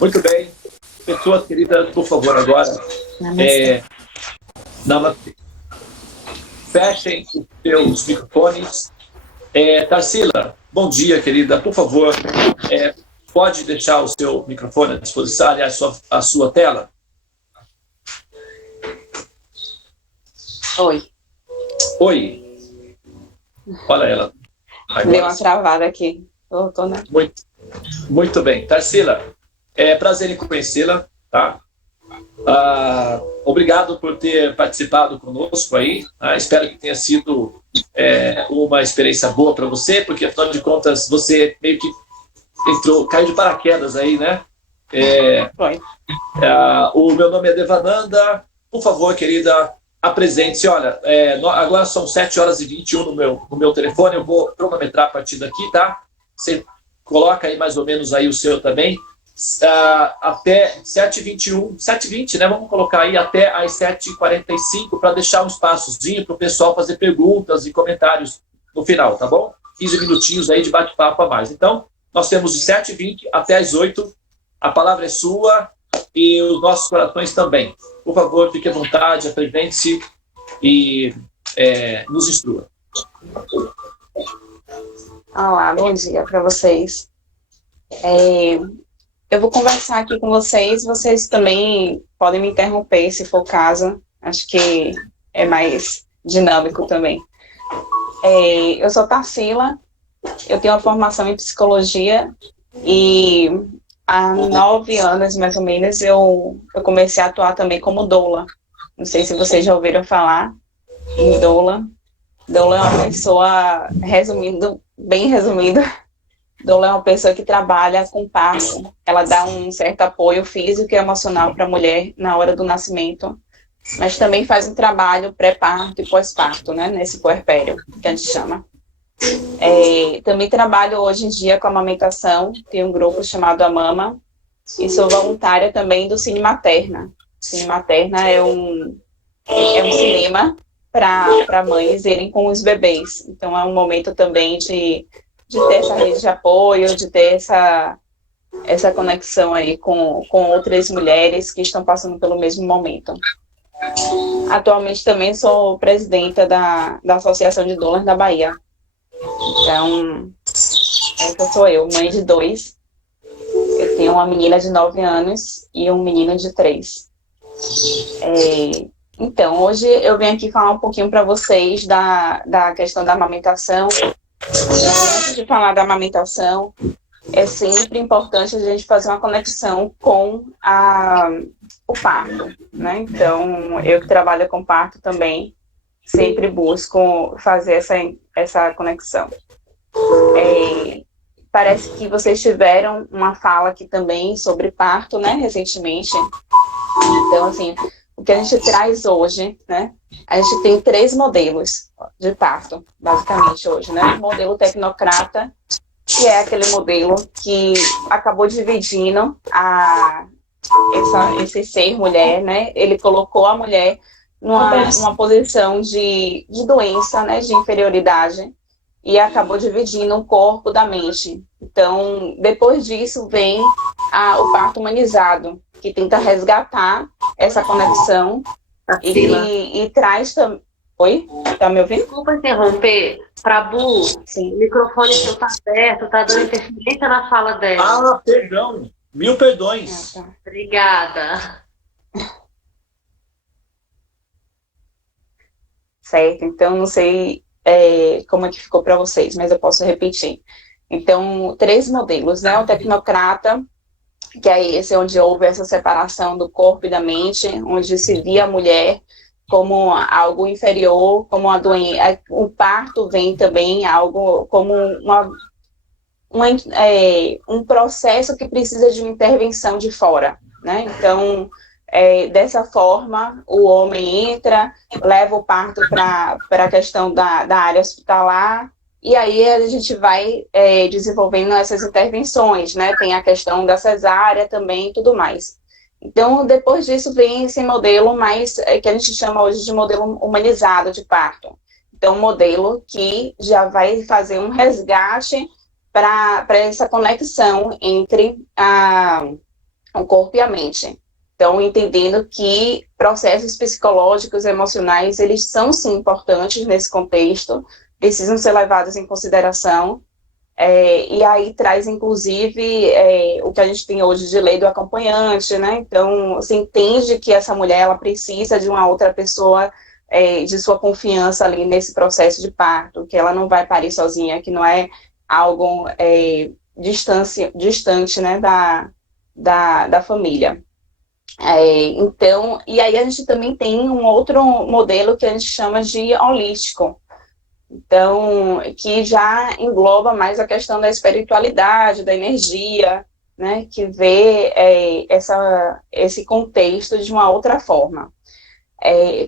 Muito bem. Pessoas queridas, por favor, agora, fechem os seus microfones. Tarsila, bom dia, querida. Por favor, pode deixar o seu microfone à disposição, aliás, a sua tela? Oi. Oi. Olha ela. Agora, deu uma travada aqui. Voltou, né? Muito bem. Tarsila, é prazer em conhecê-la, tá? Obrigado por ter participado conosco aí. Espero que tenha sido uma experiência boa para você, porque, afinal de contas, você meio que caiu de paraquedas aí, né? Foi. O meu nome é Devananda. Por favor, querida, apresente-se. Olha, agora são 7h21 no meu telefone. Eu vou cronometrar a partir daqui, tá? Você coloca aí mais ou menos aí o seu também. Até 7h21, 7h20, né? Vamos colocar aí até às 7h45 para deixar um espaçozinho para o pessoal fazer perguntas e comentários no final, tá bom? 15 minutinhos aí de bate-papo a mais. Então, nós temos de 7h20 até às 8h. A palavra é sua e os nossos corações também. Por favor, fique à vontade, apresente-se e nos instrua. Olá, bom dia para vocês. Eu vou conversar aqui com vocês também podem me interromper se for o caso, acho que é mais dinâmico também. Eu sou Tarsila, eu tenho uma formação em psicologia e há 9 anos, mais ou menos, eu comecei a atuar também como doula. Não sei se vocês já ouviram falar em doula. Doula é uma pessoa, bem resumindo, doula é uma pessoa que trabalha com parto. Ela dá um certo apoio físico e emocional para a mulher na hora do nascimento, mas também faz um trabalho pré-parto e pós-parto, né, nesse puerpério, que a gente chama. Também trabalho hoje em dia com amamentação, tem um grupo chamado A Mama, e sou voluntária também do Cine Materna. Cine Materna é um cinema para mães irem com os bebês, então é um momento também de ter essa rede de apoio, de ter essa conexão aí com outras mulheres que estão passando pelo mesmo momento. Atualmente também sou presidenta da Associação de Doulas da Bahia. Então, essa sou eu, mãe de 2. Eu tenho uma menina de 9 anos e um menino de 3. Então, hoje eu venho aqui falar um pouquinho para vocês da questão da amamentação. Antes de falar da amamentação, é sempre importante a gente fazer uma conexão com o parto, né? Então, eu que trabalho com parto também, sempre busco fazer essa conexão. Parece que vocês tiveram uma fala aqui também sobre parto, né, recentemente. Então, assim, o que a gente traz hoje, né, a gente tem 3 modelos de parto, basicamente, hoje, né? O modelo tecnocrata, que é aquele modelo que acabou dividindo esse ser mulher, né? Ele colocou a mulher numa posição de doença, né, de inferioridade, e acabou dividindo o corpo da mente. Então, depois disso vem o parto humanizado, que tenta resgatar essa conexão e traz também... Oi? Tá me ouvindo? Desculpa interromper. Prabu, Sim. O microfone seu tá aberto, tá dando interferência na fala dela. Perdão. Mil perdões. Tá. Obrigada. Certo, então não sei como é que ficou para vocês, mas eu posso repetir. Então, 3 modelos, né? O tecnocrata, que é esse onde houve essa separação do corpo e da mente, onde se via a mulher como algo inferior, como uma doença. O parto vem também algo como um processo que precisa de uma intervenção de fora, né? Então, dessa forma, o homem entra, leva o parto para a questão da área hospitalar, e aí a gente vai desenvolvendo essas intervenções, né? Tem a questão da cesárea também e tudo mais. Então, depois disso vem esse modelo mais, que a gente chama hoje de modelo humanizado de parto. Então, um modelo que já vai fazer um resgate para essa conexão entre o corpo e a mente. Então, entendendo que processos psicológicos e emocionais, eles são, sim, importantes nesse contexto, precisam ser levados em consideração, e aí traz, inclusive, o que a gente tem hoje de lei do acompanhante, né? Então, se entende que essa mulher, ela precisa de uma outra pessoa, de sua confiança ali nesse processo de parto, que ela não vai parir sozinha, que não é algo distante, né, da família. Então, e aí a gente também tem um outro modelo que a gente chama de holístico, então, que já engloba mais a questão da espiritualidade, da energia, né, que vê esse contexto de uma outra forma.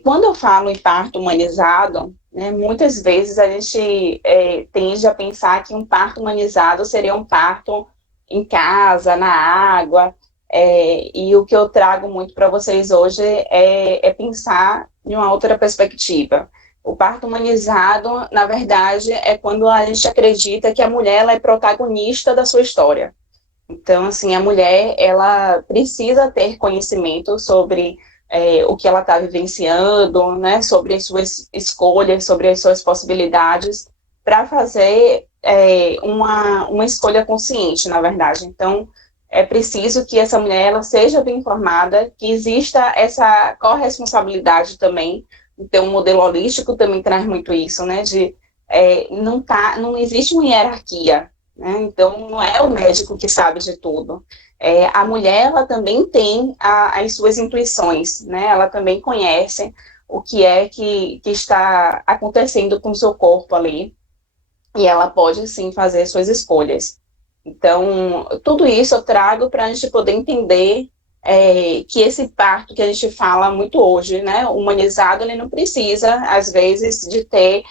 Quando eu falo em parto humanizado, né, muitas vezes a gente tende a pensar que um parto humanizado seria um parto em casa, na água, e o que eu trago muito para vocês hoje é pensar de uma outra perspectiva. O parto humanizado, na verdade, é quando a gente acredita que a mulher ela é protagonista da sua história. Então, assim, a mulher, ela precisa ter conhecimento sobre o que ela está vivenciando, né, sobre as suas escolhas, sobre as suas possibilidades, para fazer uma escolha consciente, na verdade. Então, é preciso que essa mulher ela seja bem informada, que exista essa corresponsabilidade também. Então, o modelo holístico também traz muito isso, né, não existe uma hierarquia, né, então não é o médico que sabe de tudo. A mulher, ela também tem as suas intuições, né, ela também conhece o que é que está acontecendo com o seu corpo ali, e ela pode, sim, fazer suas escolhas. Então, tudo isso eu trago para a gente poder entender que esse parto que a gente fala muito hoje, né, humanizado, ele não precisa, às vezes, de ter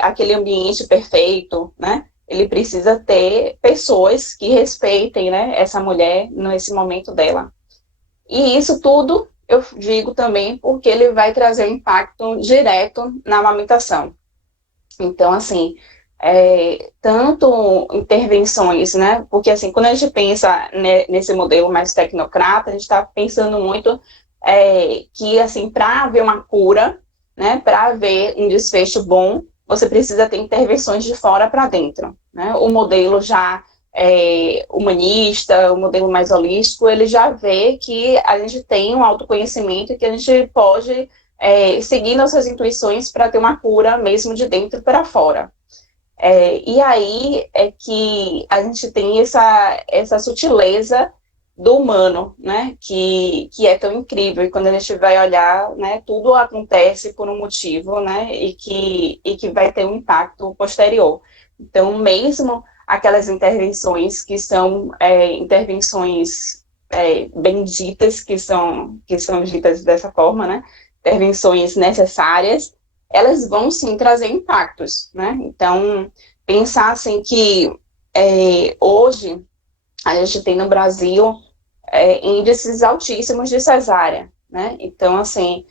aquele ambiente perfeito, né, ele precisa ter pessoas que respeitem, né, essa mulher nesse momento dela. E isso tudo, eu digo também, porque ele vai trazer um impacto direto na amamentação. Então, assim, tanto intervenções, né, porque assim, quando a gente pensa nesse modelo mais tecnocrata, a gente está pensando muito que, assim, para haver uma cura, né, para haver um desfecho bom, você precisa ter intervenções de fora para dentro, né, o modelo já humanista, o modelo mais holístico, ele já vê que a gente tem um autoconhecimento e que a gente pode seguir nossas intuições para ter uma cura mesmo de dentro para fora. E aí é que a gente tem essa sutileza do humano, né, que é tão incrível, e quando a gente vai olhar, né, tudo acontece por um motivo, né, e que vai ter um impacto posterior. Então, mesmo aquelas intervenções que são intervenções benditas, que são ditas dessa forma, né, intervenções necessárias, elas vão sim trazer impactos, né? Então, pensar assim que hoje a gente tem no Brasil índices altíssimos de cesárea, né? Então, assim,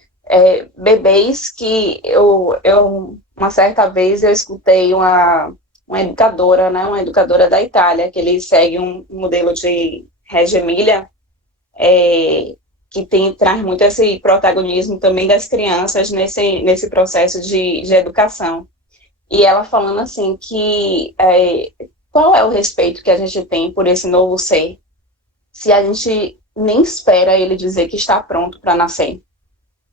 bebês que uma certa vez eu escutei uma educadora, né? Uma educadora da Itália, que ele segue um modelo de Reggio Emilia, que traz muito esse protagonismo também das crianças nesse processo de educação. E ela falando assim que qual é o respeito que a gente tem por esse novo ser, se a gente nem espera ele dizer que está pronto para nascer,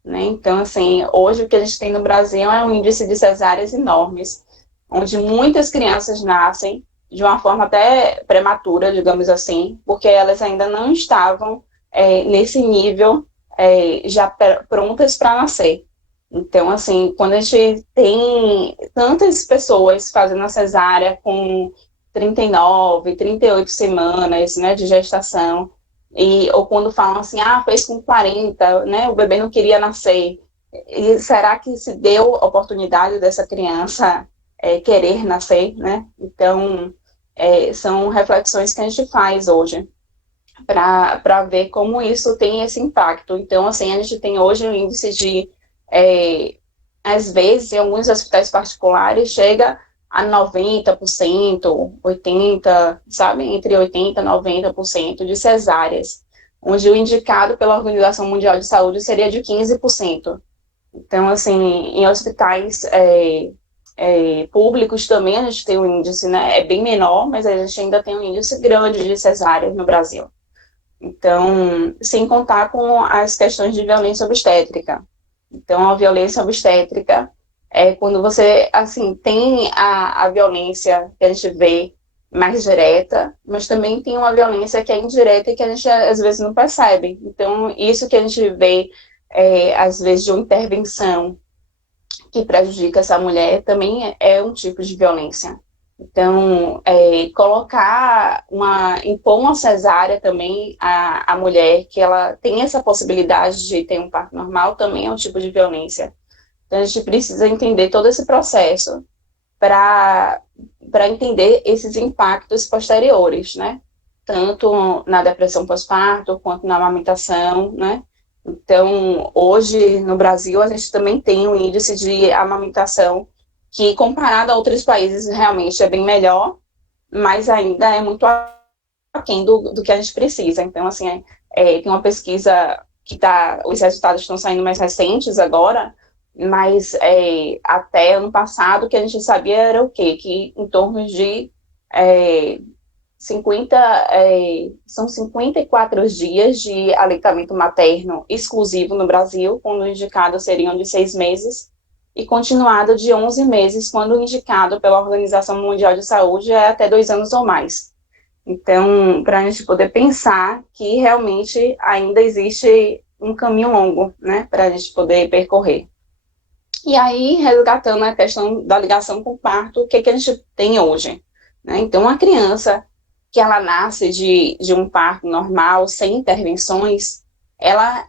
né? Então, assim, hoje o que a gente tem no Brasil é um índice de cesáreas enormes, onde muitas crianças nascem de uma forma até prematura, digamos assim, porque elas ainda não estavam nesse nível já prontas para nascer. Então, assim, quando a gente tem tantas pessoas fazendo a cesárea com 39, 38 semanas, né, de gestação, ou quando falam assim, fez com 40, né, o bebê não queria nascer, e será que se deu oportunidade dessa criança querer nascer, né? Então, são reflexões que a gente faz hoje, para ver como isso tem esse impacto. Então, assim, a gente tem hoje um índice de, às vezes, em alguns hospitais particulares, chega a 90%, 80%, sabe? Entre 80% e 90% de cesáreas. onde o indicado pela Organização Mundial de Saúde seria de 15%. Então, assim, em hospitais públicos também a gente tem um índice, né, é bem menor, mas a gente ainda tem um índice grande de cesáreas no Brasil. Então, sem contar com as questões de violência obstétrica. Então, a violência obstétrica é quando você, assim, tem a violência que a gente vê mais direta, mas também tem uma violência que é indireta e que a gente, às vezes, não percebe. Então, isso que a gente vê, às vezes, de uma intervenção que prejudica essa mulher, também é um tipo de violência. Então, impor uma cesárea também à mulher, que ela tem essa possibilidade de ter um parto normal, também é um tipo de violência. Então, a gente precisa entender todo esse processo para entender esses impactos posteriores, né? Tanto na depressão pós-parto, quanto na amamentação, né? Então, hoje, no Brasil, a gente também tem um índice de amamentação que, comparado a outros países, realmente é bem melhor, mas ainda é muito aquém do que a gente precisa. Então, assim, tem uma pesquisa que os resultados estão saindo mais recentes agora, mas até ano passado, o que a gente sabia era o quê? Que em torno de 54 dias de aleitamento materno exclusivo no Brasil, quando o indicado seriam de 6 meses, e continuado de 11 meses, quando o indicado pela Organização Mundial de Saúde é até 2 anos ou mais. Então, para a gente poder pensar que realmente ainda existe um caminho longo, né, para a gente poder percorrer. E aí, resgatando a questão da ligação com o parto, o que a gente tem hoje? Né? Então, uma criança que ela nasce de um parto normal, sem intervenções, ela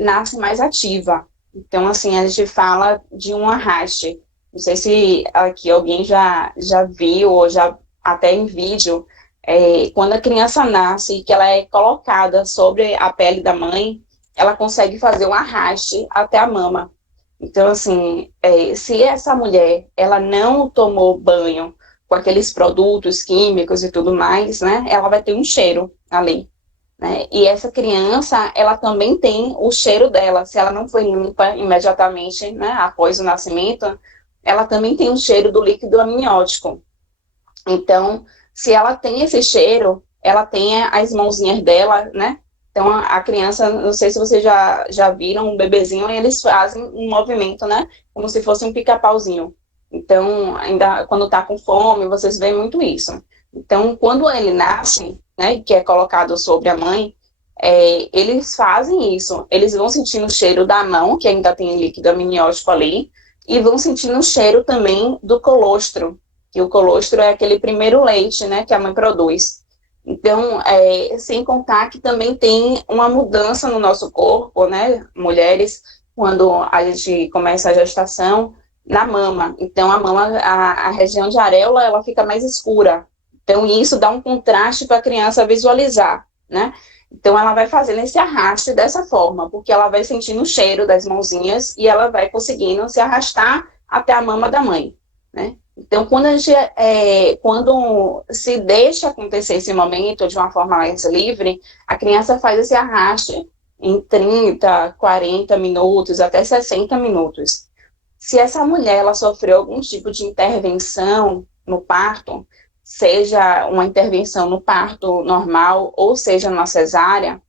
nasce mais ativa. Então, assim, a gente fala de um arraste. Não sei se aqui alguém já viu, ou já até em vídeo, quando a criança nasce e que ela é colocada sobre a pele da mãe, ela consegue fazer um arraste até a mama. Então, assim, se essa mulher, ela não tomou banho com aqueles produtos químicos e tudo mais, né, ela vai ter um cheiro ali. Né? E essa criança, ela também tem o cheiro dela, se ela não foi limpa imediatamente, né, após o nascimento, ela também tem o cheiro do líquido amniótico. Então, se ela tem esse cheiro, ela tem as mãozinhas dela, né? Então, a criança, não sei se vocês já viram um bebezinho, eles fazem um movimento, né, como se fosse um pica-pauzinho. Então, ainda quando está com fome, vocês veem muito isso. Então, quando ele nasce, né, que é colocado sobre a mãe, eles fazem isso. Eles vão sentindo o cheiro da mão, que ainda tem líquido amniótico ali, e vão sentindo o cheiro também do colostro, que o colostro é aquele primeiro leite, né, que a mãe produz. Então, sem contar que também tem uma mudança no nosso corpo, né, mulheres, quando a gente começa a gestação, na mama. Então, a mama, a região de areola, ela fica mais escura. Então, isso dá um contraste para a criança visualizar, né? Então, ela vai fazendo esse arraste dessa forma, porque ela vai sentindo o cheiro das mãozinhas e ela vai conseguindo se arrastar até a mama da mãe, né? Então, quando se deixa acontecer esse momento de uma forma mais livre, a criança faz esse arraste em 30, 40 minutos, até 60 minutos. Se essa mulher ela sofreu algum tipo de intervenção no parto, seja uma intervenção no parto normal ou seja numa cesárea,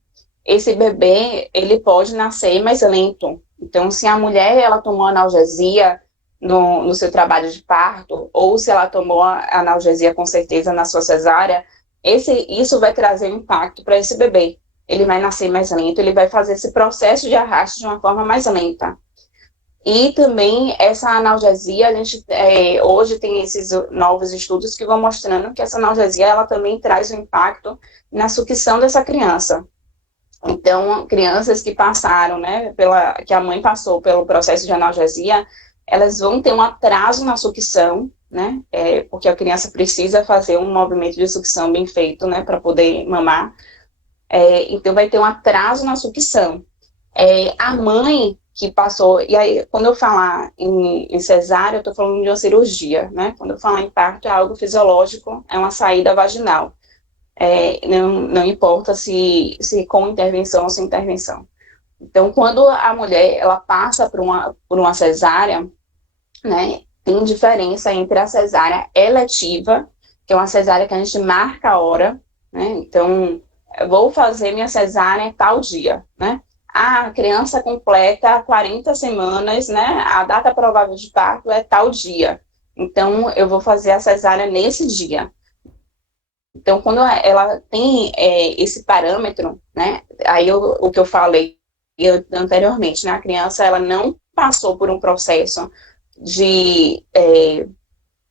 esse bebê ele pode nascer mais lento. Então, se a mulher ela tomou analgesia no seu trabalho de parto, ou se ela tomou analgesia com certeza na sua cesárea, isso vai trazer um impacto para esse bebê. Ele vai nascer mais lento, ele vai fazer esse processo de arraste de uma forma mais lenta. E também essa analgesia, a gente hoje tem esses novos estudos que vão mostrando que essa analgesia ela também traz um impacto na sucção dessa criança. Então, crianças que passaram, né, que a mãe passou pelo processo de analgesia, elas vão ter um atraso na sucção, né, porque a criança precisa fazer um movimento de sucção bem feito, né, para poder mamar. Então, vai ter um atraso na sucção. A mãe que passou, e aí, quando eu falar em cesárea, eu estou falando de uma cirurgia, né? Quando eu falar em parto, é algo fisiológico, é uma saída vaginal. não importa se com intervenção ou sem intervenção. Então, quando a mulher ela passa por uma cesárea, né, tem diferença entre a cesárea eletiva, que é uma cesárea que a gente marca a hora, né, então, eu vou fazer minha cesárea tal dia, né, a criança completa 40 semanas, né, a data provável de parto é tal dia, então, eu vou fazer a cesárea nesse dia. Então, quando ela tem esse parâmetro, né, aí o que eu falei anteriormente, né, a criança ela não passou por um processo de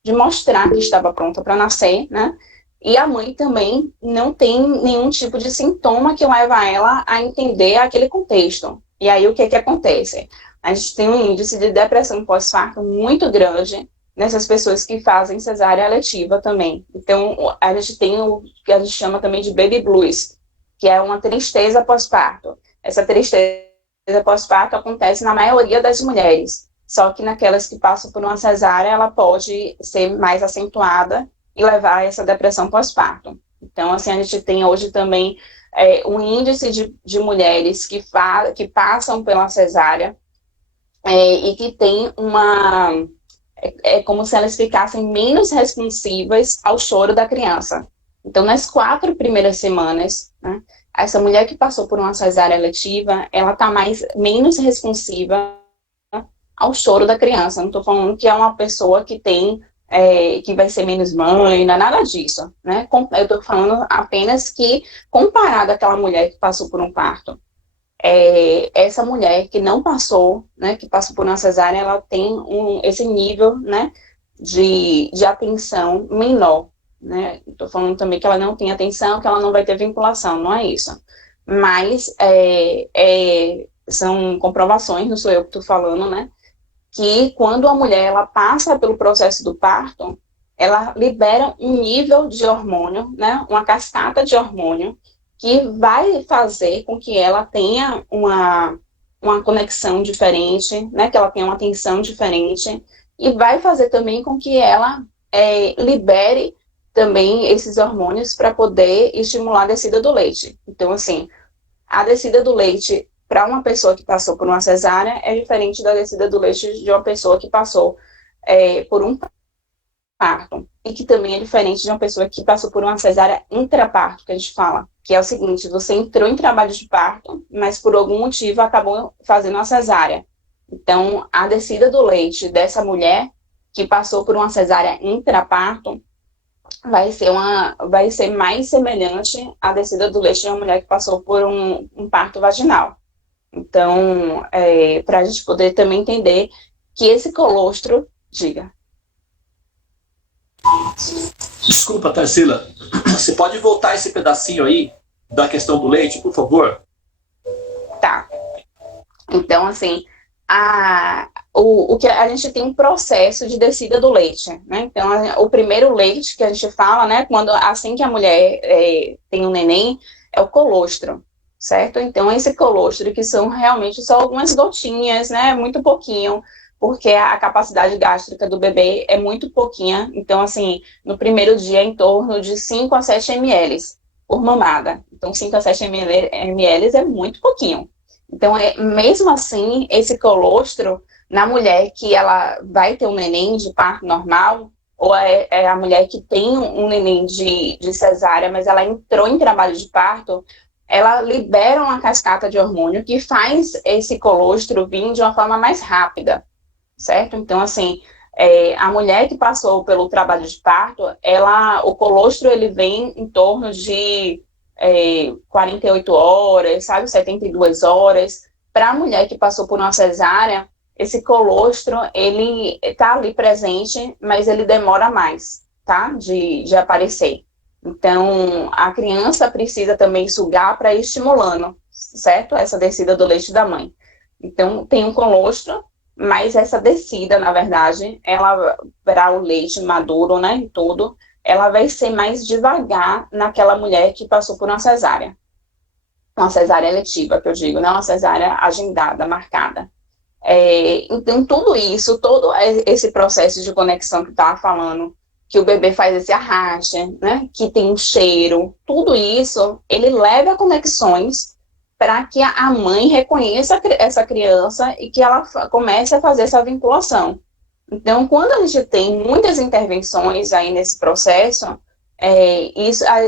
mostrar que estava pronta para nascer, né, e a mãe também não tem nenhum tipo de sintoma que leva ela a entender aquele contexto. E aí o que acontece? A gente tem um índice de depressão pós-parto muito grande nessas pessoas que fazem cesárea eletiva também. Então, a gente tem o que a gente chama também de baby blues, que é uma tristeza pós-parto. Essa tristeza pós-parto acontece na maioria das mulheres, só que naquelas que passam por uma cesárea, ela pode ser mais acentuada e levar a essa depressão pós-parto. Então, assim, a gente tem hoje também um índice de mulheres que passam pela cesárea e que tem uma... É como se elas ficassem menos responsivas ao choro da criança. Então, nas 4 primeiras semanas, né, essa mulher que passou por uma cesárea eletiva, ela está menos responsiva ao choro da criança. Não estou falando que é uma pessoa que que vai ser menos mãe, não é nada disso, né? Eu estou falando apenas que, comparado àquela mulher que passou por um parto, essa mulher que não passou, né, que passou por uma cesárea, ela tem esse nível, né, de atenção menor, né, estou falando também que ela não tem atenção, que ela não vai ter vinculação, não é isso, mas são comprovações, não sou eu que estou falando, né, que quando a mulher, ela passa pelo processo do parto, ela libera um nível de hormônio, né, uma cascata de hormônio, que vai fazer com que ela tenha uma conexão diferente, né, que ela tenha uma atenção diferente, e vai fazer também com que ela libere também esses hormônios para poder estimular a descida do leite. Então, assim, a descida do leite para uma pessoa que passou por uma cesárea é diferente da descida do leite de uma pessoa que passou por um parto, e que também é diferente de uma pessoa que passou por uma cesárea intraparto, que a gente fala, que é o seguinte: você entrou em trabalho de parto, mas por algum motivo acabou fazendo uma cesárea. Então, a descida do leite dessa mulher que passou por uma cesárea intraparto vai ser mais semelhante à descida do leite de uma mulher que passou por um parto vaginal. Então, para a gente poder também entender que esse colostro, diga. Desculpa, Tarsila, você pode voltar esse pedacinho aí da questão do leite, por favor? Tá. Então, assim, o que a gente tem um processo de descida do leite, né? Então, o primeiro leite que a gente fala, né, assim que a mulher tem um neném, é o colostro, certo? Então, esse colostro, que são realmente só algumas gotinhas, né, muito pouquinho, porque a capacidade gástrica do bebê é muito pouquinha. Então, assim, no primeiro dia, em torno de 5 a 7 ml por mamada. Então, 5 a 7 ml é muito pouquinho. Então, mesmo assim, esse colostro, na mulher que ela vai ter um neném de parto normal, ou é a mulher que tem um neném de cesárea, mas ela entrou em trabalho de parto, ela libera uma cascata de hormônio que faz esse colostro vir de uma forma mais rápida, certo? Então, assim, a mulher que passou pelo trabalho de parto, o colostro, ele vem em torno de 48 horas, sabe, 72 horas. Para a mulher que passou por uma cesárea, esse colostro, ele está ali presente, mas ele demora mais, tá, de aparecer. Então, a criança precisa também sugar para ir estimulando, certo, essa descida do leite da mãe. Então, tem um colostro, mas essa descida, na verdade, ela para o leite maduro, né, e tudo, ela vai ser mais devagar naquela mulher que passou por uma cesárea eletiva, que eu digo, não uma cesárea agendada, marcada. Então, tudo isso, todo esse processo de conexão que eu estava falando que o bebê faz esse arraste, né? Que tem um cheiro, tudo isso, ele leva a conexões para que a mãe reconheça essa criança e que ela comece a fazer essa vinculação. Então, quando a gente tem muitas intervenções aí nesse processo,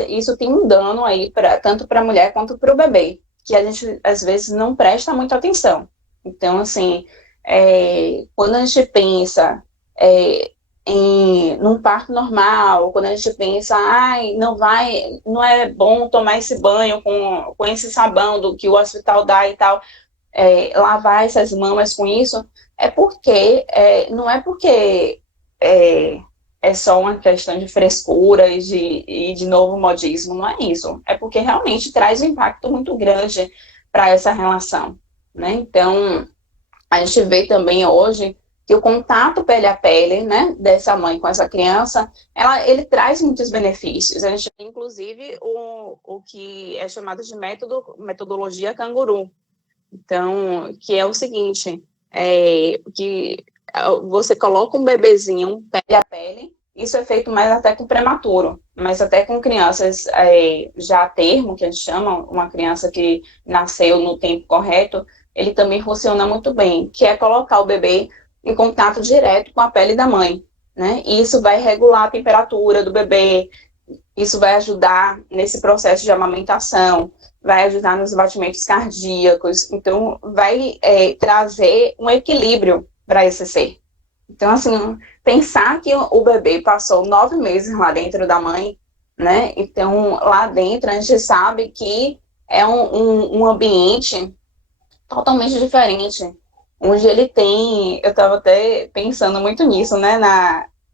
isso tem um dano aí tanto para a mulher quanto para o bebê, que a gente, às vezes, não presta muita atenção. Então, assim, quando a gente pensa num parto normal, quando a gente pensa, não é bom tomar esse banho com esse sabão do que o hospital dá e tal, lavar essas mamas com isso, não é porque é só uma questão de frescura e de novo modismo, não é isso. É porque realmente traz um impacto muito grande para essa relação, né? Então, a gente vê também hoje que o contato pele a pele, né, dessa mãe com essa criança, ele traz muitos benefícios. A gente tem, inclusive, o que é chamado de metodologia canguru. Então, que é o seguinte, que você coloca um bebezinho pele a pele, isso é feito mais até com prematuro, mas até com crianças já a termo, que a gente chama, uma criança que nasceu no tempo correto, ele também funciona muito bem, que é colocar o bebê em contato direto com a pele da mãe, né? E isso vai regular a temperatura do bebê, isso vai ajudar nesse processo de amamentação, vai ajudar nos batimentos cardíacos, então vai trazer um equilíbrio para esse ser. Então, assim, pensar que o bebê passou 9 meses lá dentro da mãe, né? Então, lá dentro a gente sabe que é um ambiente totalmente diferente, onde ele tem, eu estava até pensando muito nisso, né,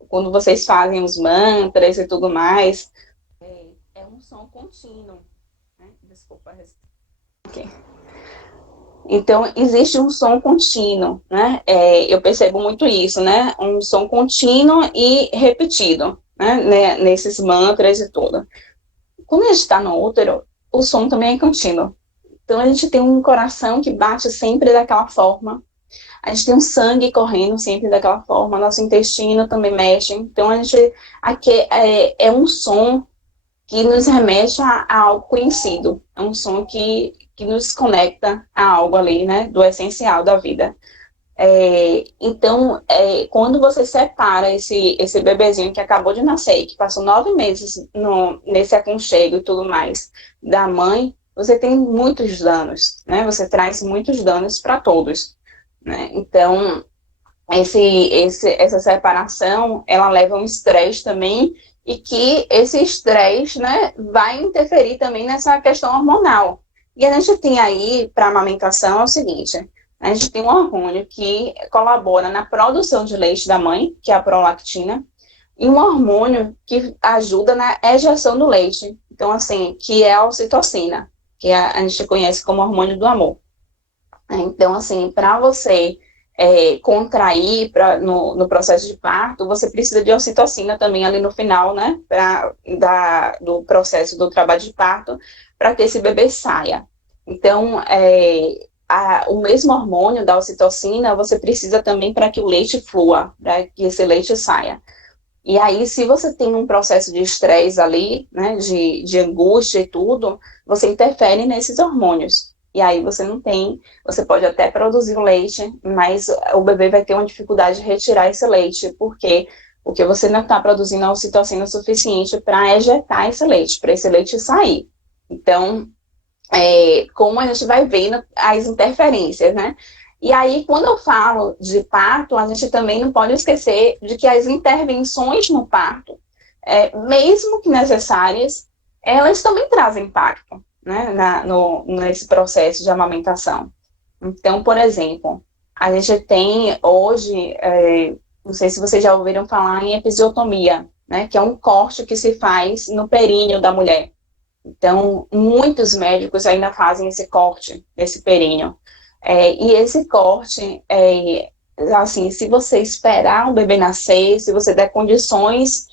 quando vocês fazem os mantras e tudo mais, é um som contínuo, né? Desculpa. Okay. Então, existe um som contínuo, né, eu percebo muito isso, né, um som contínuo e repetido, né, nesses mantras e tudo. Quando a gente está no útero, o som também é contínuo. Então, a gente tem um coração que bate sempre daquela forma, a gente tem um sangue correndo sempre daquela forma, nosso intestino também mexe. Então, aqui é um som que nos remete a algo conhecido, é um som que nos conecta a algo ali, né, do essencial da vida. Então, quando você separa esse bebezinho que acabou de nascer, que passou 9 meses nesse aconchego e tudo mais, da mãe, você tem muitos danos, né, você traz muitos danos para todos, né? Então, essa separação, ela leva a um estresse também, e que esse estresse, né, vai interferir também nessa questão hormonal. E a gente tem aí, para a amamentação, é o seguinte, a gente tem um hormônio que colabora na produção de leite da mãe, que é a prolactina, e um hormônio que ajuda na ejeção do leite, então, assim, que é a ocitocina, que a gente conhece como hormônio do amor. Então, assim, para você contrair no processo de parto, você precisa de ocitocina também ali no final, né, do processo do trabalho de parto, para que esse bebê saia. Então, o mesmo hormônio da ocitocina, você precisa também para que o leite flua, para que esse leite saia. E aí, se você tem um processo de estresse ali, né, de angústia e tudo, você interfere nesses hormônios. E aí você pode até produzir o leite, mas o bebê vai ter uma dificuldade de retirar esse leite, porque você não está produzindo a ocitocina suficiente para ejetar esse leite, para esse leite sair. Então, como a gente vai vendo as interferências, né? E aí, quando eu falo de parto, a gente também não pode esquecer de que as intervenções no parto, mesmo que necessárias, elas também trazem impacto, né, nesse processo de amamentação. Então, por exemplo, a gente tem hoje, não sei se vocês já ouviram falar em episiotomia, né, que é um corte que se faz no períneo da mulher. Então, muitos médicos ainda fazem esse corte, esse períneo. E esse corte, assim, se você esperar o bebê nascer, se você der condições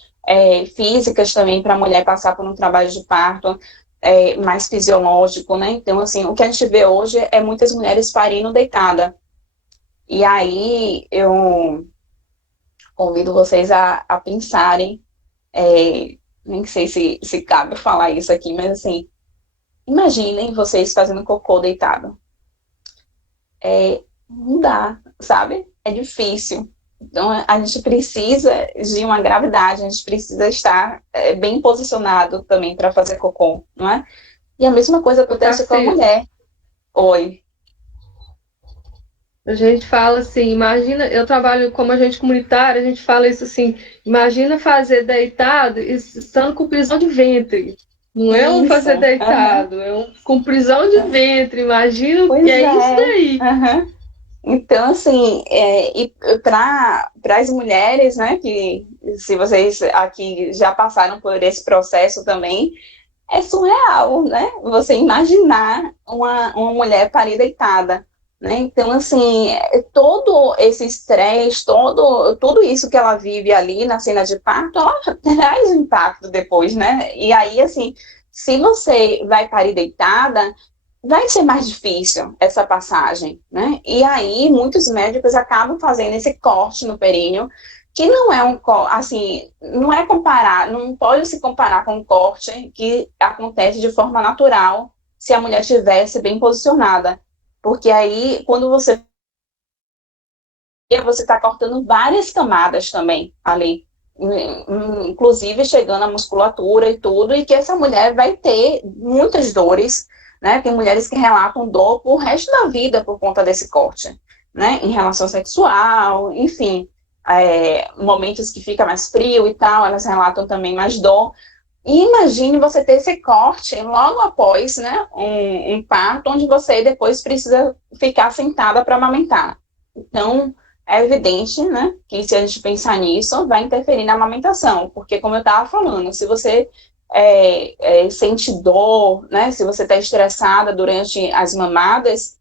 físicas também para a mulher passar por um trabalho de parto mais fisiológico, né? Então, assim, o que a gente vê hoje é muitas mulheres parindo deitada. E aí, eu convido vocês a pensarem Nem sei se cabe falar isso aqui, mas assim, imaginem vocês fazendo cocô deitado. Não dá, sabe? É difícil. Então, a gente precisa de uma gravidade, a gente precisa estar bem posicionado também para fazer cocô, não é? E a mesma coisa acontece com a mulher. Oi. A gente fala assim, imagina, eu trabalho como agente comunitário, a gente fala isso assim, imagina fazer deitado e estando com prisão de ventre. Não é um fazer deitado, é com prisão de ventre, imagina o que é isso daí. Então, assim, e para as mulheres, né, que se vocês aqui já passaram por esse processo também, é surreal, né? Você imaginar uma mulher parir deitada, né? Então, assim, todo esse estresse, tudo isso que ela vive ali na cena de parto, ela traz um impacto depois, né? E aí, assim, se você vai parir deitada, vai ser mais difícil essa passagem, né? E aí, muitos médicos acabam fazendo esse corte no períneo, que não é assim, não pode se comparar com um corte que acontece de forma natural se a mulher estivesse bem posicionada. Porque aí, quando você está cortando várias camadas também ali, inclusive chegando à musculatura e tudo, e que essa mulher vai ter muitas dores, né? Tem mulheres que relatam dor por resto da vida por conta desse corte, né? Em relação sexual, enfim, momentos que fica mais frio e tal, elas relatam também mais dor. E imagine você ter esse corte logo após, né, um parto, onde você depois precisa ficar sentada para amamentar. Então, é evidente, né, que se a gente pensar nisso, vai interferir na amamentação, porque como eu estava falando, se você sente dor, né, se você está estressada durante as mamadas,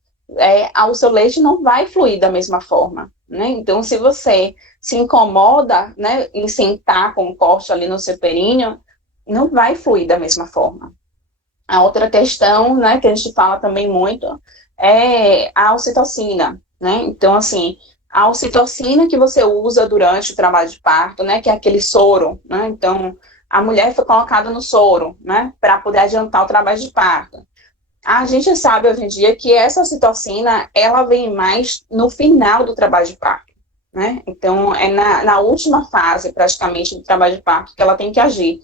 o seu leite não vai fluir da mesma forma, né? Então, se você se incomoda, né, em sentar com um corte ali no seu períneo, não vai fluir da mesma forma. A outra questão, né, que a gente fala também muito, é a ocitocina, né? Então, assim, a ocitocina que você usa durante o trabalho de parto, né, que é aquele soro, né? Então, a mulher foi colocada no soro, né, para poder adiantar o trabalho de parto. A gente sabe hoje em dia que essa ocitocina, ela vem mais no final do trabalho de parto, né? Então, é na última fase, praticamente, do trabalho de parto que ela tem que agir.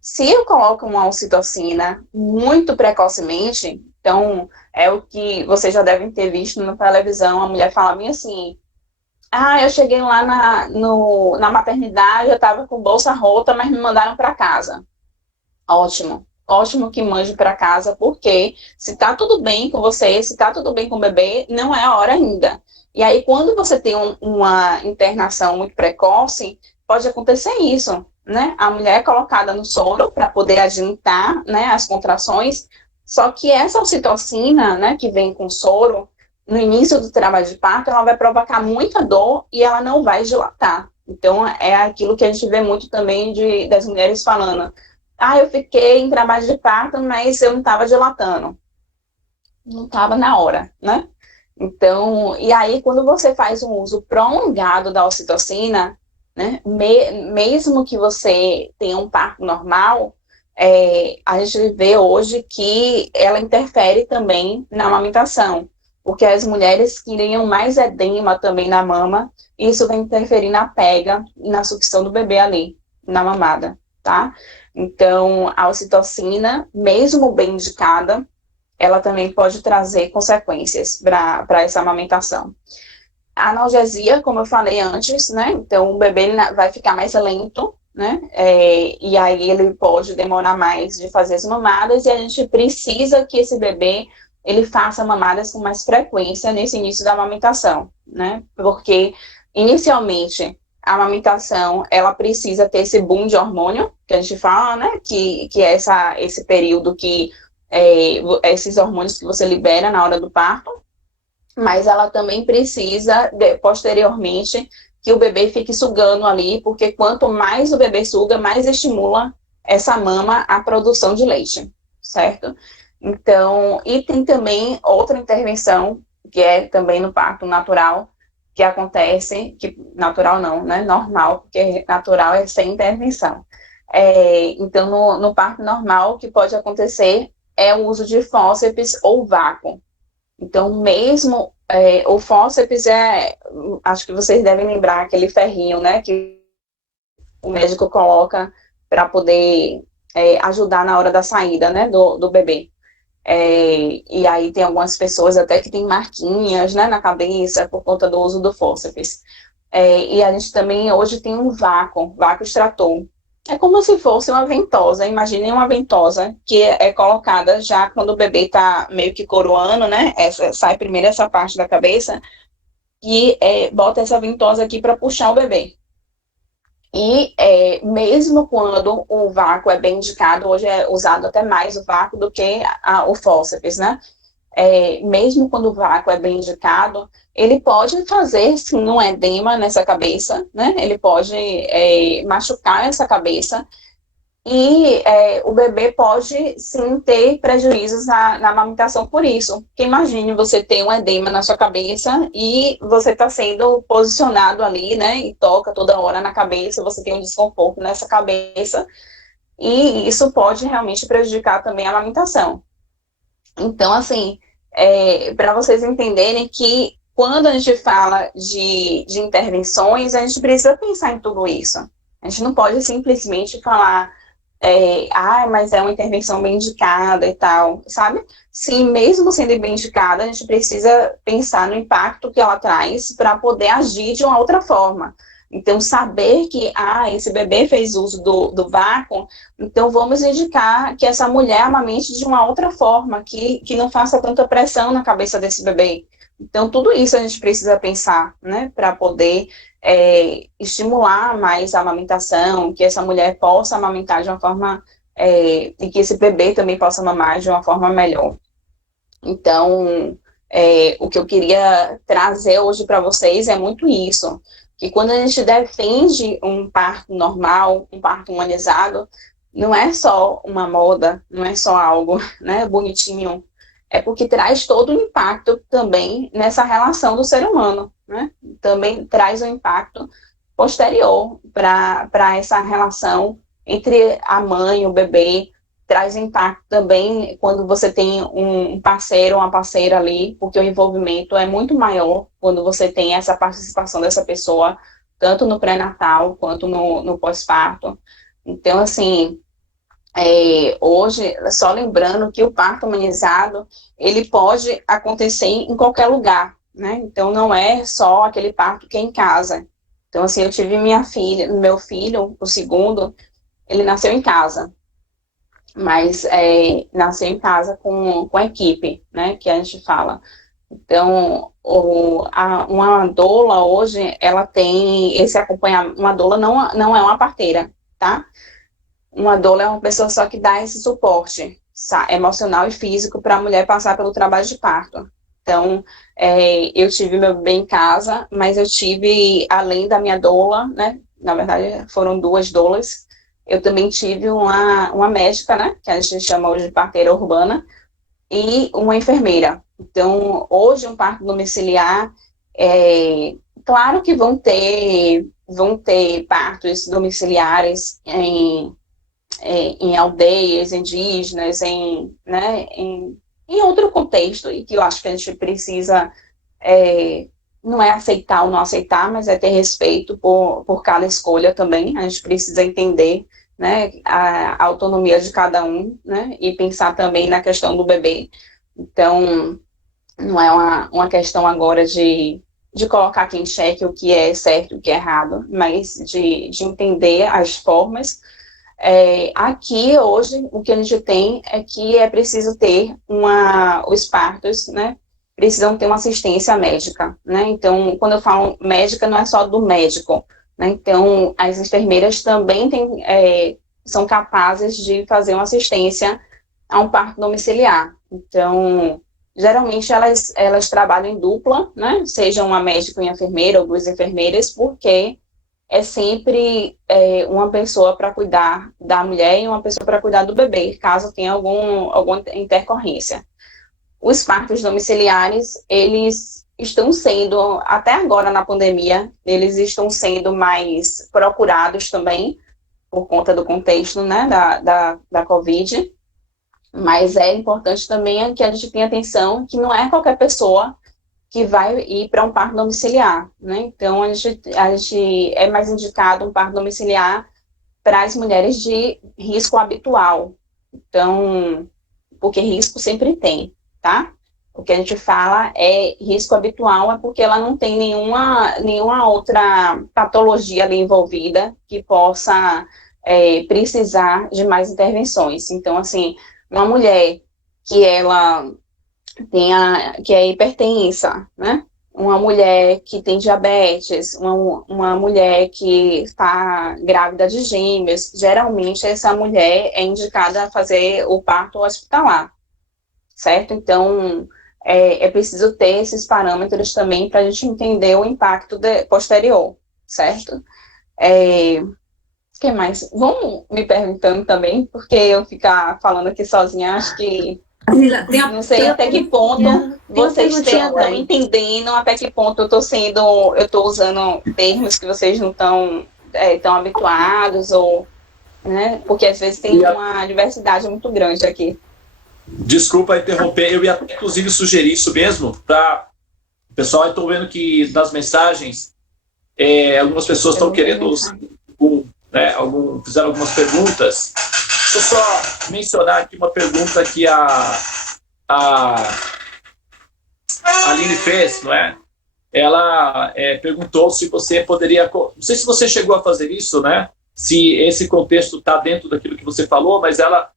Se eu coloco uma ocitocina muito precocemente, então, é o que vocês já devem ter visto na televisão, a mulher fala bem assim, eu cheguei lá na maternidade, eu estava com bolsa rota, mas me mandaram para casa. Ótimo que mande para casa, porque se está tudo bem com você, se está tudo bem com o bebê, não é a hora ainda. E aí, quando você tem uma internação muito precoce, pode acontecer isso, né? A mulher é colocada no soro para poder adiantar, né, as contrações, só que essa ocitocina, né, que vem com soro, no início do trabalho de parto, ela vai provocar muita dor e ela não vai dilatar. Então, é aquilo que a gente vê muito também das mulheres falando, eu fiquei em trabalho de parto, mas eu não estava dilatando. Não estava na hora, né? Então, e aí, quando você faz um uso prolongado da ocitocina, né, mesmo que você tenha um parto normal, a gente vê hoje que ela interfere também na amamentação, porque as mulheres criam mais edema também na mama, e isso vai interferir na pega, na sucção do bebê ali, na mamada, tá? Então, a ocitocina, mesmo bem indicada, ela também pode trazer consequências para essa amamentação. A analgesia, como eu falei antes, né? Então, o bebê vai ficar mais lento, né? E aí ele pode demorar mais de fazer as mamadas, e a gente precisa que esse bebê ele faça mamadas com mais frequência nesse início da amamentação, né? Porque, inicialmente, a amamentação, ela precisa ter esse boom de hormônio, que a gente fala, né, que é esse período que, esses hormônios que você libera na hora do parto, mas ela também precisa, posteriormente, que o bebê fique sugando ali, porque quanto mais o bebê suga, mais estimula essa mama a produção de leite, certo? Então, e tem também outra intervenção, que é também no parto natural, que acontece, que natural não, né, normal, porque natural é sem intervenção, Então, no parto normal, o que pode acontecer é o uso de fórceps ou vácuo. Então, mesmo o fórceps acho que vocês devem lembrar aquele ferrinho, né, que o médico coloca para poder ajudar na hora da saída, né, do bebê. E aí tem algumas pessoas até que tem marquinhas, né, na cabeça por conta do uso do fórceps. E a gente também hoje tem um vácuo extrator. É como se fosse uma ventosa, imaginem uma ventosa que é colocada já quando o bebê está meio que coroando, né? Sai primeiro essa parte da cabeça e bota essa ventosa aqui para puxar o bebê. E mesmo quando o vácuo é bem indicado, hoje é usado até mais o vácuo do que o fórceps, né? Mesmo quando o vácuo é bem indicado, ele pode fazer, sim, um edema nessa cabeça, né? Ele pode machucar essa cabeça e o bebê pode, sim, ter prejuízos na amamentação por isso. Porque imagine você ter um edema na sua cabeça e você está sendo posicionado ali, né? E toca toda hora na cabeça, você tem um desconforto nessa cabeça e isso pode realmente prejudicar também a amamentação. Então, assim, para vocês entenderem que quando a gente fala de intervenções, a gente precisa pensar em tudo isso. A gente não pode simplesmente falar, mas é uma intervenção bem indicada e tal, sabe? Sim, mesmo sendo bem indicada, a gente precisa pensar no impacto que ela traz para poder agir de uma outra forma. Então, saber que, esse bebê fez uso do vácuo, então vamos indicar que essa mulher amamente de uma outra forma, que não faça tanta pressão na cabeça desse bebê. Então, tudo isso a gente precisa pensar, né, para poder estimular mais a amamentação, que essa mulher possa amamentar de uma forma, e que esse bebê também possa mamar de uma forma melhor. Então, o que eu queria trazer hoje para vocês é muito isso, que quando a gente defende um parto normal, um parto humanizado, não é só uma moda, não é só algo, né, bonitinho, é porque traz todo o impacto também nessa relação do ser humano, né? Também traz um impacto posterior para essa relação entre a mãe e o bebê, traz impacto também quando você tem um parceiro, uma parceira ali, porque o envolvimento é muito maior quando você tem essa participação dessa pessoa, tanto no pré-natal quanto no pós-parto. Então, assim, hoje, só lembrando que o parto humanizado, ele pode acontecer em qualquer lugar, né? Então, não é só aquele parto que é em casa. Então, assim, eu tive meu filho, o segundo, ele nasceu em casa, mas nasceu em casa com a equipe, né, que a gente fala. Então, uma doula hoje, ela tem esse acompanhamento. Uma doula não é uma parteira, tá? Uma doula é uma pessoa só que dá esse suporte emocional e físico para a mulher passar pelo trabalho de parto. Então, eu tive meu bebê em casa, mas eu tive, além da minha doula, né, na verdade foram 2 doulas, eu também tive uma médica, né, que a gente chama hoje de parteira urbana, e uma enfermeira. Então, hoje, um parto domiciliar, claro que vão ter partos domiciliares em aldeias indígenas, em outro contexto, e que eu acho que a gente precisa, não é aceitar ou não aceitar, mas é ter respeito por cada escolha também. A gente precisa entender, né, a autonomia de cada um, né, e pensar também na questão do bebê. Então, não é uma questão agora de colocar aqui em xeque o que é certo e o que é errado, mas de entender as formas. Aqui, hoje, o que a gente tem é que é preciso ter os partos, né, precisam ter uma assistência médica, né, então, quando eu falo médica, não é só do médico, né, então, as enfermeiras também são capazes de fazer uma assistência a um parto domiciliar. Então, geralmente, elas trabalham em dupla, né, seja uma médica e uma enfermeira, ou 2 enfermeiras, porque é sempre uma pessoa para cuidar da mulher e uma pessoa para cuidar do bebê, caso tenha alguma intercorrência. Os partos domiciliares, eles estão sendo, até agora na pandemia, eles estão sendo mais procurados também, por conta do contexto, né, da Covid, mas é importante também que a gente tenha atenção que não é qualquer pessoa que vai ir para um parto domiciliar, né? Então, a gente é mais indicado um parto domiciliar para as mulheres de risco habitual. Então, porque risco sempre tem, tá? O que a gente fala é risco habitual, é porque ela não tem nenhuma outra patologia ali envolvida que possa precisar de mais intervenções. Então, assim, uma mulher que ela que é hipertensa, né? Uma mulher que tem diabetes, uma mulher que está grávida de gêmeos, geralmente essa mulher é indicada a fazer o parto hospitalar, certo? Então, é preciso ter esses parâmetros também para a gente entender o impacto posterior, certo? O que mais? Vão me perguntando também, porque eu ficar falando aqui sozinha, acho que não sei até que ponto vocês estão entendendo, até que ponto eu estou usando termos que vocês não estão tão habituados, ou, né? Porque às vezes tem uma diversidade muito grande aqui. Desculpa interromper, eu ia inclusive sugerir isso mesmo para o pessoal. Eu estou vendo que nas mensagens algumas pessoas estão querendo, fizeram algumas perguntas. Deixa eu só mencionar aqui uma pergunta que a Aline fez, não é? Ela perguntou se você poderia... Não sei se você chegou a fazer isso, né? Se esse contexto está dentro daquilo que você falou, mas ela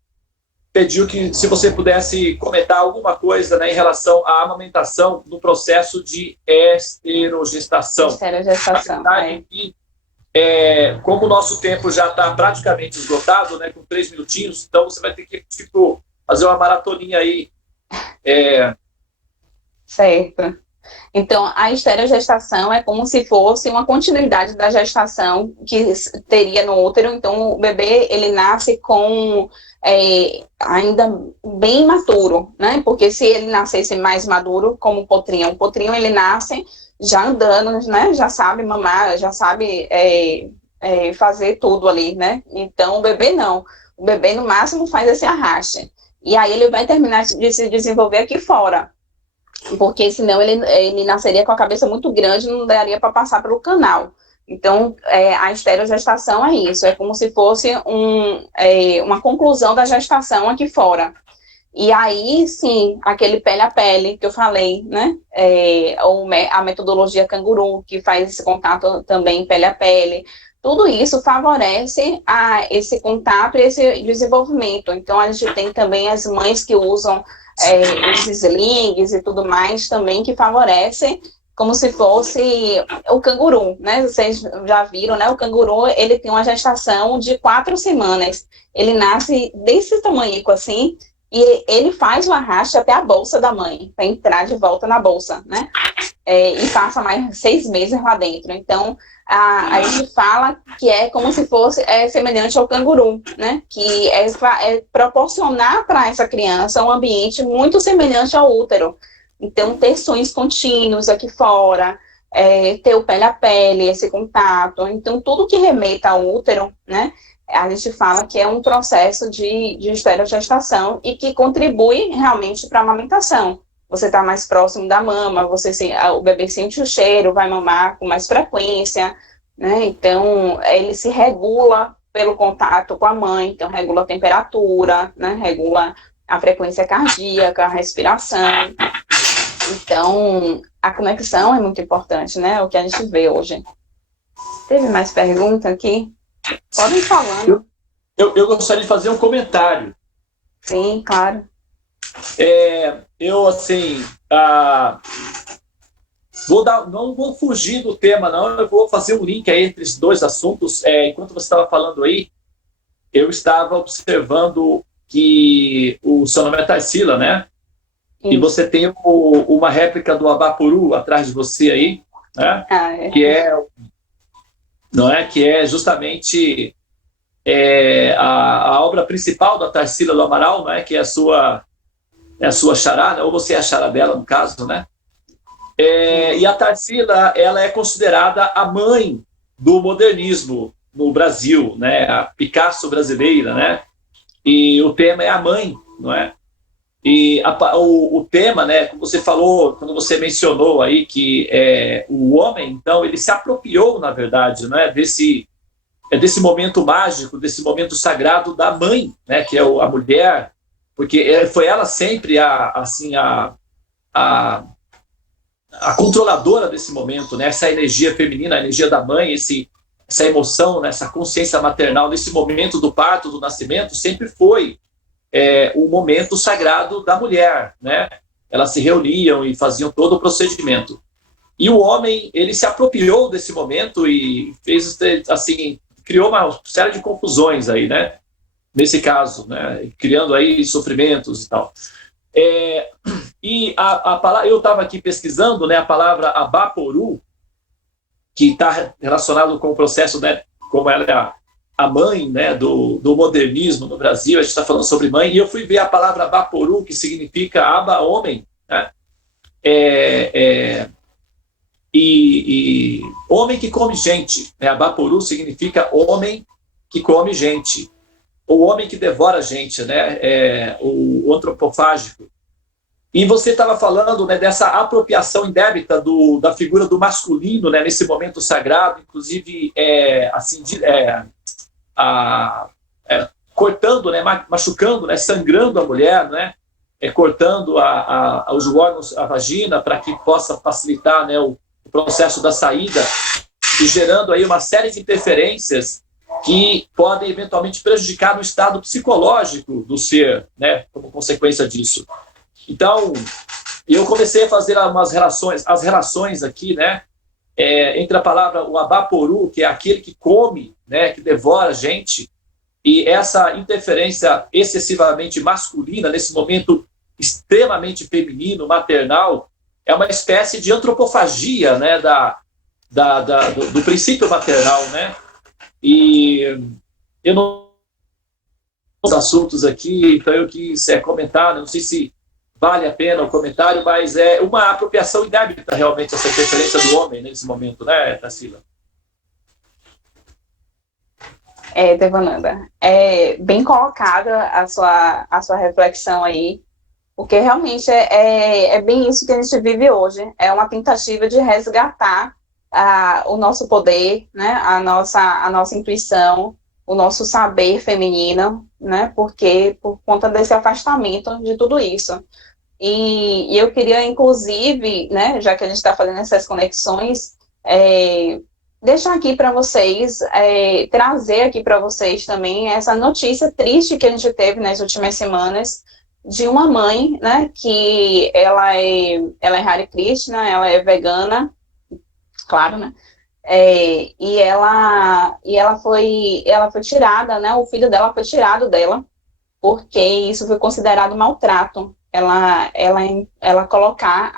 pediu que se você pudesse comentar alguma coisa, né, em relação à amamentação no processo de esterogestação. Esterogestação, como o nosso tempo já está praticamente esgotado, né, com 3 minutinhos, então você vai ter que fazer uma maratoninha aí. Certo. Então, a esterogestação é como se fosse uma continuidade da gestação que teria no útero. Então, o bebê, ele nasce com ainda bem maturo, né? Porque se ele nascesse mais maduro, como o potrinho ele nasce já andando, né? Já sabe mamar, já sabe fazer tudo ali, né? Então, o bebê não. O bebê, no máximo, faz esse arraste. E aí ele vai terminar de se desenvolver aqui fora. Porque senão ele nasceria com a cabeça muito grande, não daria para passar pelo canal. Então, a esterogestação é isso, é como se fosse uma conclusão da gestação aqui fora. E aí, sim, aquele pele a pele que eu falei, né? Ou a metodologia canguru, que faz esse contato também pele a pele. Tudo isso favorece esse contato e esse desenvolvimento. Então, a gente tem também as mães que usam os slings e tudo mais também, que favorecem como se fosse o canguru, né? Vocês já viram, né? O canguru, ele tem uma gestação de 4 semanas. Ele nasce desse tamanhico assim, e ele faz o arraste até a bolsa da mãe, para entrar de volta na bolsa, né? E passa mais 6 meses lá dentro. Então, a gente fala que é como se fosse semelhante ao canguru, né? Que é proporcionar para essa criança um ambiente muito semelhante ao útero. Então, ter sonhos contínuos aqui fora, ter o pele a pele, esse contato. Então, tudo que remeta ao útero, né? A gente fala que é um processo de esterogestação e que contribui realmente para a amamentação. Você está mais próximo da mama, o bebê sente o cheiro, vai mamar com mais frequência, né? Então, ele se regula pelo contato com a mãe, então regula a temperatura, né? Regula a frequência cardíaca, a respiração. Então, a conexão é muito importante, né? É o que a gente vê hoje. Teve mais pergunta aqui? Podem falar. Eu gostaria de fazer um comentário. Sim, claro. Eu, assim, não vou fugir do tema, não. Eu vou fazer um link aí entre os dois assuntos. Enquanto você estava falando aí, eu estava observando que o seu nome é Tarsila, né? Isso. E você tem uma réplica do Abapuru atrás de você aí, né? Que é justamente a obra principal da Tarsila do Amaral, não é? Que é a sua xará, né? Ou você é a xará dela, no caso, né? E a Tarsila, ela é considerada a mãe do modernismo no Brasil, né? A Picasso brasileira, né? E o tema é a mãe, não é? E o tema, né, como você falou, quando você mencionou aí que o homem, então, ele se apropriou, na verdade, né, desse momento mágico, desse momento sagrado da mãe, né, que é a mulher, porque foi ela sempre a controladora desse momento, né, essa energia feminina, a energia da mãe, essa emoção, né, essa consciência maternal, nesse momento do parto, do nascimento, sempre foi o momento sagrado da mulher, né? Elas se reuniam e faziam todo o procedimento. E o homem, ele se apropriou desse momento e fez, assim, criou uma série de confusões aí, né? Nesse caso, né? Criando aí sofrimentos e tal. E a palavra, eu estava aqui pesquisando, né? A palavra abaporu, que está relacionado com o processo, né? Como ela é a mãe, né, do modernismo no Brasil, a gente está falando sobre mãe, e eu fui ver a palavra abaporu, que significa aba, homem, né? E homem que come gente, né? Abaporu significa homem que come gente, ou homem que devora gente, né? O antropofágico. E você estava falando, né, dessa apropriação indébita da figura do masculino, né, nesse momento sagrado, inclusive cortando, né, machucando, né, sangrando a mulher, né, cortando os órgãos, a vagina, para que possa facilitar, né, o processo da saída, e gerando aí uma série de interferências que podem eventualmente prejudicar o estado psicológico do ser, né, como consequência disso. Então, eu comecei a fazer as relações aqui, né, entre a palavra o abaporu, que é aquele que come, né, que devora a gente, e essa interferência excessivamente masculina, nesse momento extremamente feminino, maternal, é uma espécie de antropofagia, né, do princípio maternal, né? E eu não os assuntos aqui, então eu quis comentar, não sei se vale a pena o comentário, mas é uma apropriação indébita realmente essa interferência do homem nesse momento, né, Tarsila? Devananda, bem colocada a sua reflexão aí, porque realmente é bem isso que a gente vive hoje, é uma tentativa de resgatar o nosso poder, né, a nossa intuição, o nosso saber feminino, né, porque por conta desse afastamento de tudo isso. E eu queria, inclusive, né, já que a gente está fazendo essas conexões, deixar aqui para vocês, trazer aqui para vocês também essa notícia triste que a gente teve nas últimas semanas de uma mãe, né, que ela é Hare Krishna, ela é vegana, claro, né, e ela foi tirada, né, o filho dela foi tirado dela, porque isso foi considerado maltrato, ela colocar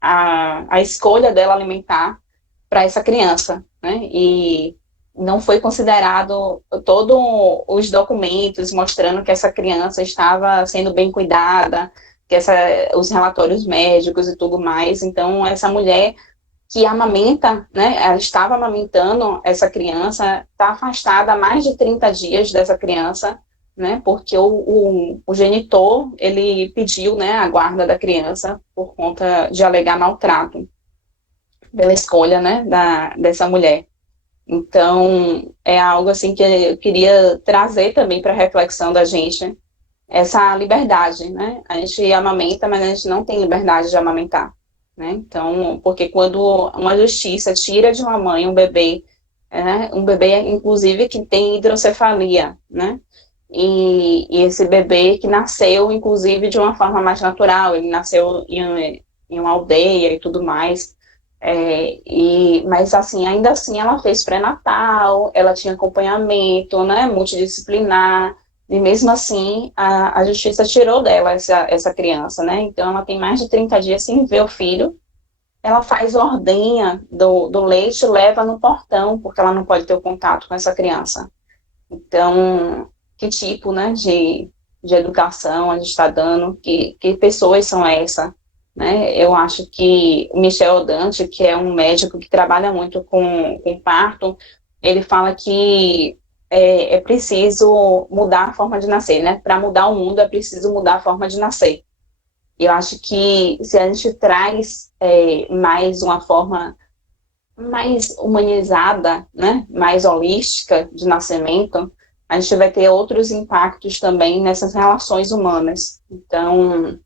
a escolha dela alimentar para essa criança, né, e não foi considerado todos os documentos mostrando que essa criança estava sendo bem cuidada, que os relatórios médicos e tudo mais. Então, essa mulher que amamenta, né, ela estava amamentando essa criança, está afastada há mais de 30 dias dessa criança, né, porque o genitor, ele pediu, né, a guarda da criança por conta de alegar maltrato, pela escolha, né, dessa mulher. Então, é algo assim que eu queria trazer também para a reflexão da gente, essa liberdade, né, a gente amamenta, mas a gente não tem liberdade de amamentar, né, então, porque quando uma justiça tira de uma mãe um bebê, inclusive, que tem hidrocefalia, né, e esse bebê que nasceu, inclusive, de uma forma mais natural, ele nasceu em uma aldeia e tudo mais, mas assim, ainda assim ela fez pré-natal, ela tinha acompanhamento, né, multidisciplinar, e mesmo assim a justiça tirou dela essa criança, né, então ela tem mais de 30 dias sem ver o filho, ela faz ordenha do leite e leva no portão, porque ela não pode ter o contato com essa criança. Então, que tipo, né, de educação a gente está dando, que pessoas são essas, né? Eu acho que o Michel Dante, que é um médico que trabalha muito com parto, ele fala que é preciso mudar a forma de nascer, né? Para mudar o mundo é preciso mudar a forma de nascer. E eu acho que se a gente traz mais uma forma mais humanizada, né? Mais holística de nascimento, a gente vai ter outros impactos também nessas relações humanas. Então,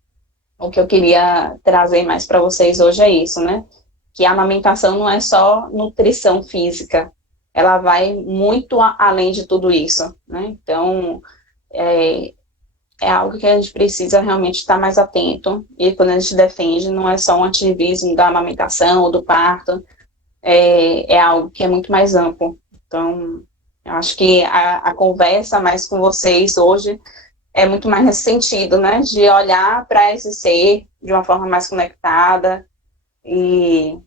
o que eu queria trazer mais para vocês hoje é isso, né? Que a amamentação não é só nutrição física, ela vai muito além de tudo isso, né? Então, é algo que a gente precisa realmente estar mais atento, e quando a gente defende, não é só um ativismo da amamentação ou do parto, é algo que é muito mais amplo. Então, eu acho que a conversa mais com vocês hoje é muito mais nesse sentido, né? De olhar para esse ser de uma forma mais conectada e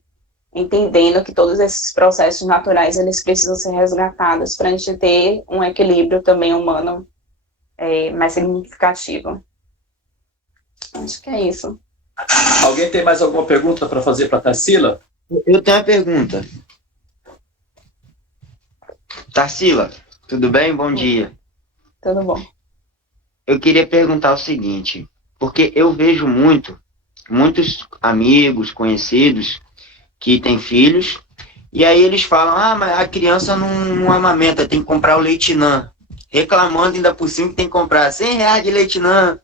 entendendo que todos esses processos naturais, eles precisam ser resgatados para a gente ter um equilíbrio também humano mais significativo. Acho que é isso. Alguém tem mais alguma pergunta para fazer para a Tarsila? Eu tenho uma pergunta. Tarsila, tudo bem? Bom dia. Tudo bom. Eu queria perguntar o seguinte, porque eu vejo muitos amigos, conhecidos, que têm filhos, e aí eles falam, mas a criança não amamenta, tem que comprar o leite NAN. Reclamando ainda por cima que tem que comprar R$100 de leite NAN.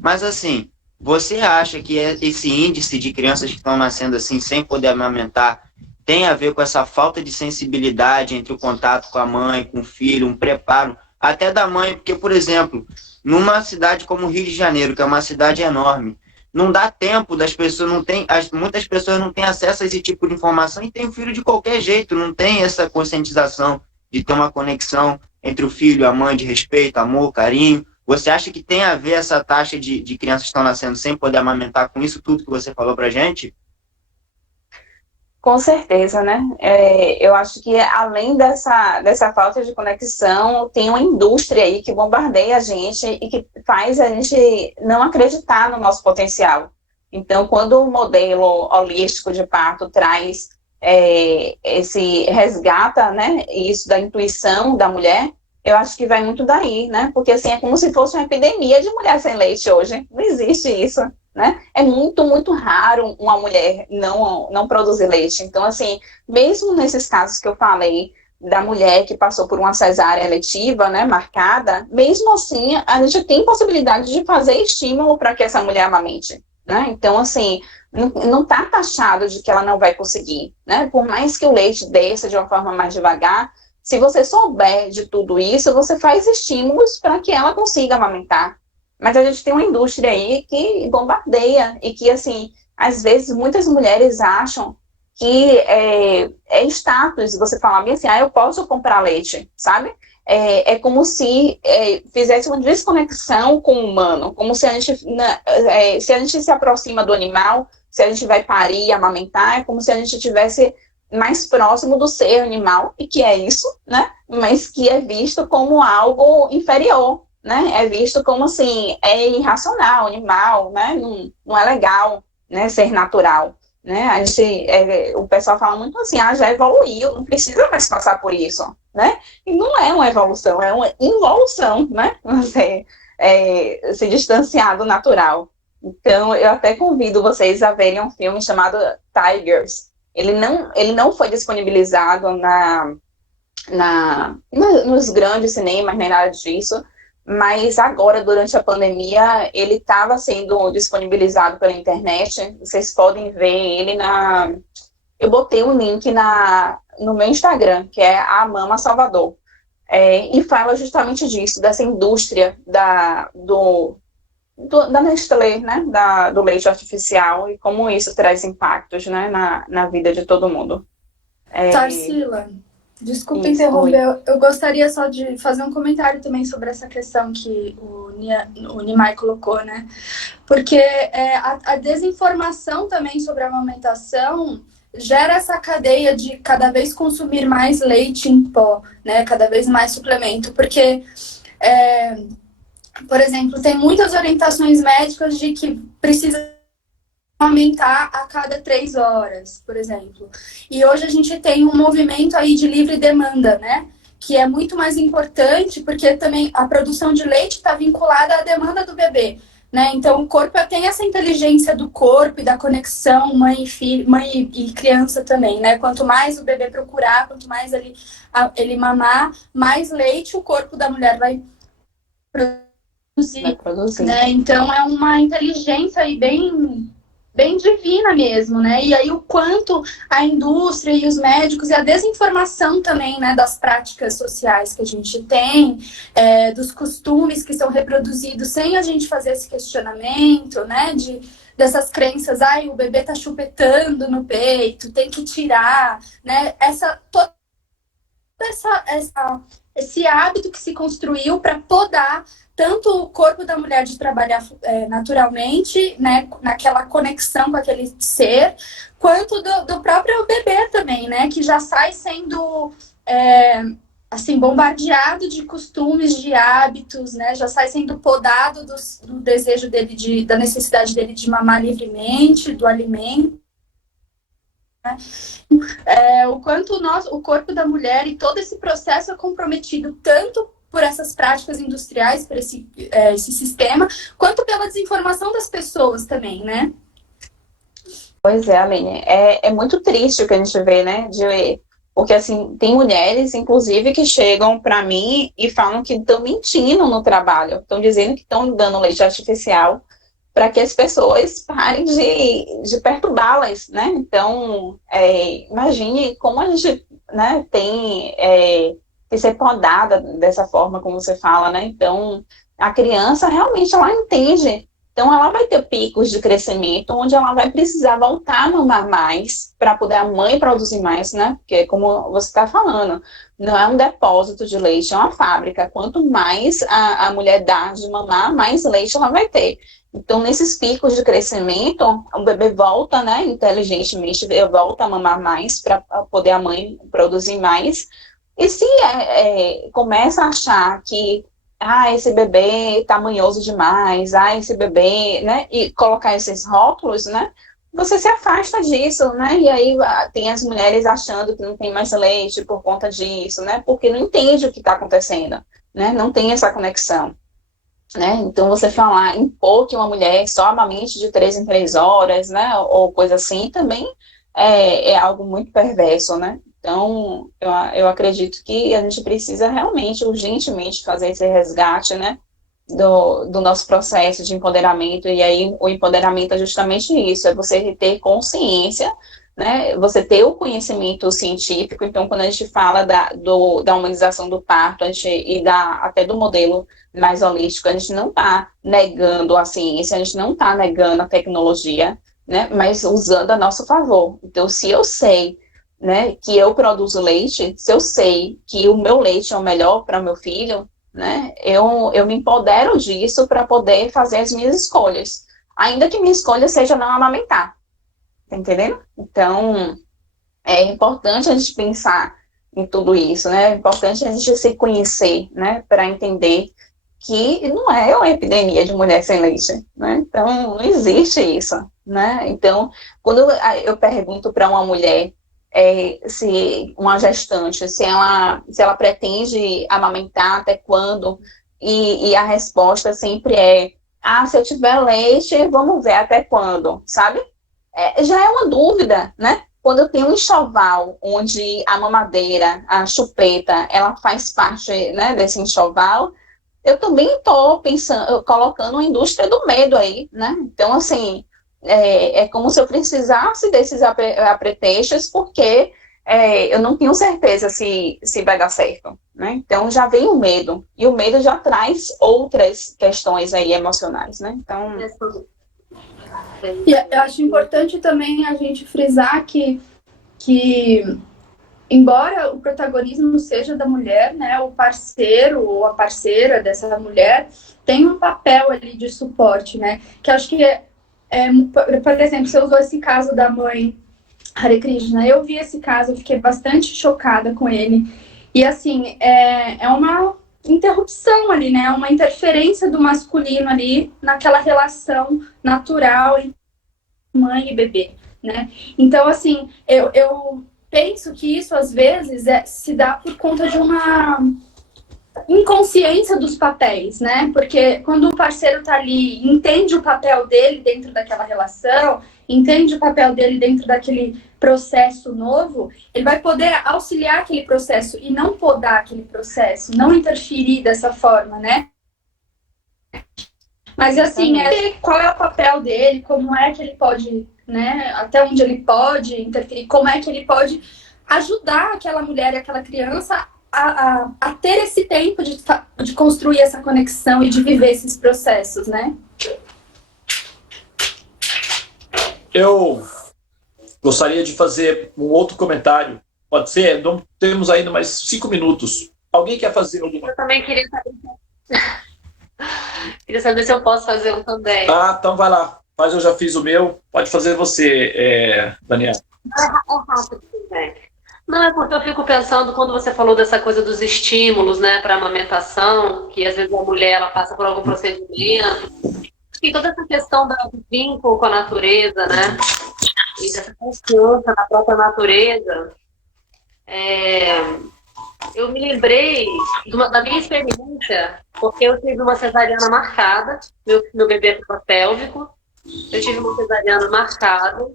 Mas assim, você acha que esse índice de crianças que estão nascendo assim, sem poder amamentar, tem a ver com essa falta de sensibilidade entre o contato com a mãe, com o filho, um preparo, até da mãe, porque, por exemplo, numa cidade como o Rio de Janeiro, que é uma cidade enorme, não dá tempo das pessoas, muitas pessoas não têm acesso a esse tipo de informação e tem filho de qualquer jeito, não tem essa conscientização de ter uma conexão entre o filho e a mãe, de respeito, amor, carinho. Você acha que tem a ver essa taxa de crianças que estão nascendo sem poder amamentar com isso tudo que você falou pra gente? Com certeza, né? Eu acho que além dessa falta de conexão, tem uma indústria aí que bombardeia a gente e que faz a gente não acreditar no nosso potencial. Então, quando o modelo holístico de parto traz resgata, né, isso da intuição da mulher, eu acho que vai muito daí, né? Porque assim, é como se fosse uma epidemia de mulher sem leite hoje. Não existe isso, né? É muito, muito raro uma mulher não produzir leite. Então, assim, mesmo nesses casos que eu falei, da mulher que passou por uma cesárea eletiva, né, marcada, mesmo assim, a gente tem possibilidade de fazer estímulo para que essa mulher amamente, né? Então, assim, não está taxado de que ela não vai conseguir, né? Por mais que o leite desça de uma forma mais devagar, se você souber de tudo isso, você faz estímulos para que ela consiga amamentar. Mas a gente tem uma indústria aí que bombardeia e que, assim, às vezes muitas mulheres acham que é status você falar bem assim, eu posso comprar leite, sabe? É como se fizesse uma desconexão com o humano, como se a gente se aproxima do animal, se a gente vai parir e amamentar, é como se a gente tivesse mais próximo do ser animal, e que é isso, né? Mas que é visto como algo inferior, né? É visto como assim, é irracional, animal, né? Não é legal, né? Ser natural, né? A gente, o pessoal fala muito assim, já evoluiu, não precisa mais passar por isso, né? E não é uma evolução, é uma involução, né? Você se distanciar do natural. Então, eu até convido vocês a verem um filme chamado Tigers. Ele não foi disponibilizado nos grandes cinemas, nem nada disso, mas agora, durante a pandemia, ele estava sendo disponibilizado pela internet. Vocês podem ver ele eu botei um link no meu Instagram, que é a Mama Salvador, e fala justamente disso, dessa indústria da Nestlé, né, do leite artificial, e como isso traz impactos, né, na vida de todo mundo. Tarsila, desculpa interromper, eu gostaria só de fazer um comentário também sobre essa questão que o Nimar colocou, né, porque a desinformação também sobre a amamentação gera essa cadeia de cada vez consumir mais leite em pó, né, cada vez mais suplemento, porque por exemplo, tem muitas orientações médicas de que precisa aumentar a cada 3 horas, por exemplo. E hoje a gente tem um movimento aí de livre demanda, né? Que é muito mais importante, porque também a produção de leite está vinculada à demanda do bebê, né? Então o corpo tem essa inteligência do corpo e da conexão mãe e filho, mãe e criança também, né? Quanto mais o bebê procurar, quanto mais ele mamar, mais leite o corpo da mulher vai produzir. Né? Então é uma inteligência aí bem divina mesmo, né? E aí o quanto a indústria e os médicos e a desinformação também, né, das práticas sociais que a gente tem, dos costumes que são reproduzidos sem a gente fazer esse questionamento, né, dessas crenças, o bebê tá chupetando no peito, tem que tirar, né? Esse hábito que se construiu para podar tanto o corpo da mulher de trabalhar naturalmente, né, naquela conexão com aquele ser, quanto do próprio bebê também, né, que já sai sendo assim, bombardeado de costumes, de hábitos, né, já sai sendo podado do desejo dele, da necessidade dele de mamar livremente, do alimento. O quanto o corpo da mulher e todo esse processo é comprometido tanto por essas práticas industriais, por esse sistema, quanto pela desinformação das pessoas também, né? Pois é, Aline, é muito triste o que a gente vê, né, porque, assim, tem mulheres, inclusive, que chegam para mim e falam que estão mentindo no trabalho, estão dizendo que estão dando leite artificial para que as pessoas parem de perturbá-las, né? Então, imagine como a gente, né, tem que ser podada dessa forma, como você fala, né? Então, a criança realmente, ela entende. Então, ela vai ter picos de crescimento, onde ela vai precisar voltar a mamar mais, para poder a mãe produzir mais, né? Porque, como você está falando, não é um depósito de leite, é uma fábrica. Quanto mais a mulher dá de mamar, mais leite ela vai ter. Então, nesses picos de crescimento, o bebê volta, né, inteligentemente, volta a mamar mais, para poder a mãe produzir mais. E se começa a achar que esse bebê tá manhoso demais, esse bebê, né, e colocar esses rótulos, né, você se afasta disso, né, e aí tem as mulheres achando que não tem mais leite por conta disso, né, porque não entende o que está acontecendo, né, não tem essa conexão, né, então você impor que uma mulher só amamente de 3 em 3 horas, né, ou coisa assim, também é algo muito perverso, né. Então, eu acredito que a gente precisa realmente, urgentemente, fazer esse resgate, né, do nosso processo de empoderamento. E aí, o empoderamento é justamente isso, é você ter consciência, né, você ter o conhecimento científico. Então, quando a gente fala da humanização do parto, até do modelo mais holístico, a gente não está negando a ciência, a gente não está negando a tecnologia, né, mas usando a nosso favor. Então, se eu sei, né, que eu produzo leite, se eu sei que o meu leite é o melhor para o meu filho, né, eu me empodero disso para poder fazer as minhas escolhas, ainda que minha escolha seja não amamentar, tá entendendo? Então, é importante a gente pensar em tudo isso, né, é importante a gente se conhecer, né, para entender que não é uma epidemia de mulher sem leite, né, então não existe isso, né, então, quando eu pergunto para uma mulher, se uma gestante, se ela pretende amamentar, até quando, e a resposta sempre se eu tiver leite, vamos ver até quando, sabe? Já é uma dúvida, né? Quando eu tenho um enxoval, onde a mamadeira, a chupeta, ela faz parte, né, desse enxoval, eu também estou colocando a indústria do medo aí, né? Então, assim, é como se eu precisasse desses apetrechos, porque eu não tenho certeza se vai dar certo, né? Então já vem o medo, e o medo já traz outras questões aí emocionais, né? Então... E eu acho importante também a gente frisar que embora o protagonismo seja da mulher, né, o parceiro ou a parceira dessa mulher tem um papel ali de suporte, né? Que acho que por exemplo, você usou esse caso da mãe Hare Krishna, eu vi esse caso, eu fiquei bastante chocada com ele, e assim, é uma interrupção ali, né, uma interferência do masculino ali, naquela relação natural entre mãe e bebê, né? Então, assim, eu penso que isso, às vezes, se dá por conta de uma inconsciência dos papéis, né? Porque quando o parceiro tá ali, entende o papel dele dentro daquela relação, entende o papel dele dentro daquele processo novo, ele vai poder auxiliar aquele processo e não podar aquele processo, não interferir dessa forma, né? Mas assim, qual é o papel dele, como é que ele pode, né? Até onde ele pode interferir, como é que ele pode ajudar aquela mulher e aquela criança a ter esse tempo de construir essa conexão e de viver esses processos, né? Eu gostaria de fazer um outro comentário. Pode ser? Não temos ainda mais 5 minutos. Alguém quer fazer alguma? Eu também queria saber se eu posso fazer um também. Ah, então vai lá. Mas eu já fiz o meu. Pode fazer você, Daniel. É rápido também. Não, é porque eu fico pensando, quando você falou dessa coisa dos estímulos, né, para amamentação, que às vezes a mulher ela passa por algum procedimento, e toda essa questão do vínculo com a natureza, né, e dessa confiança na própria natureza, eu me lembrei da minha experiência, porque eu tive uma cesariana marcada, meu bebê foi pélvico, eu tive uma cesariana marcada,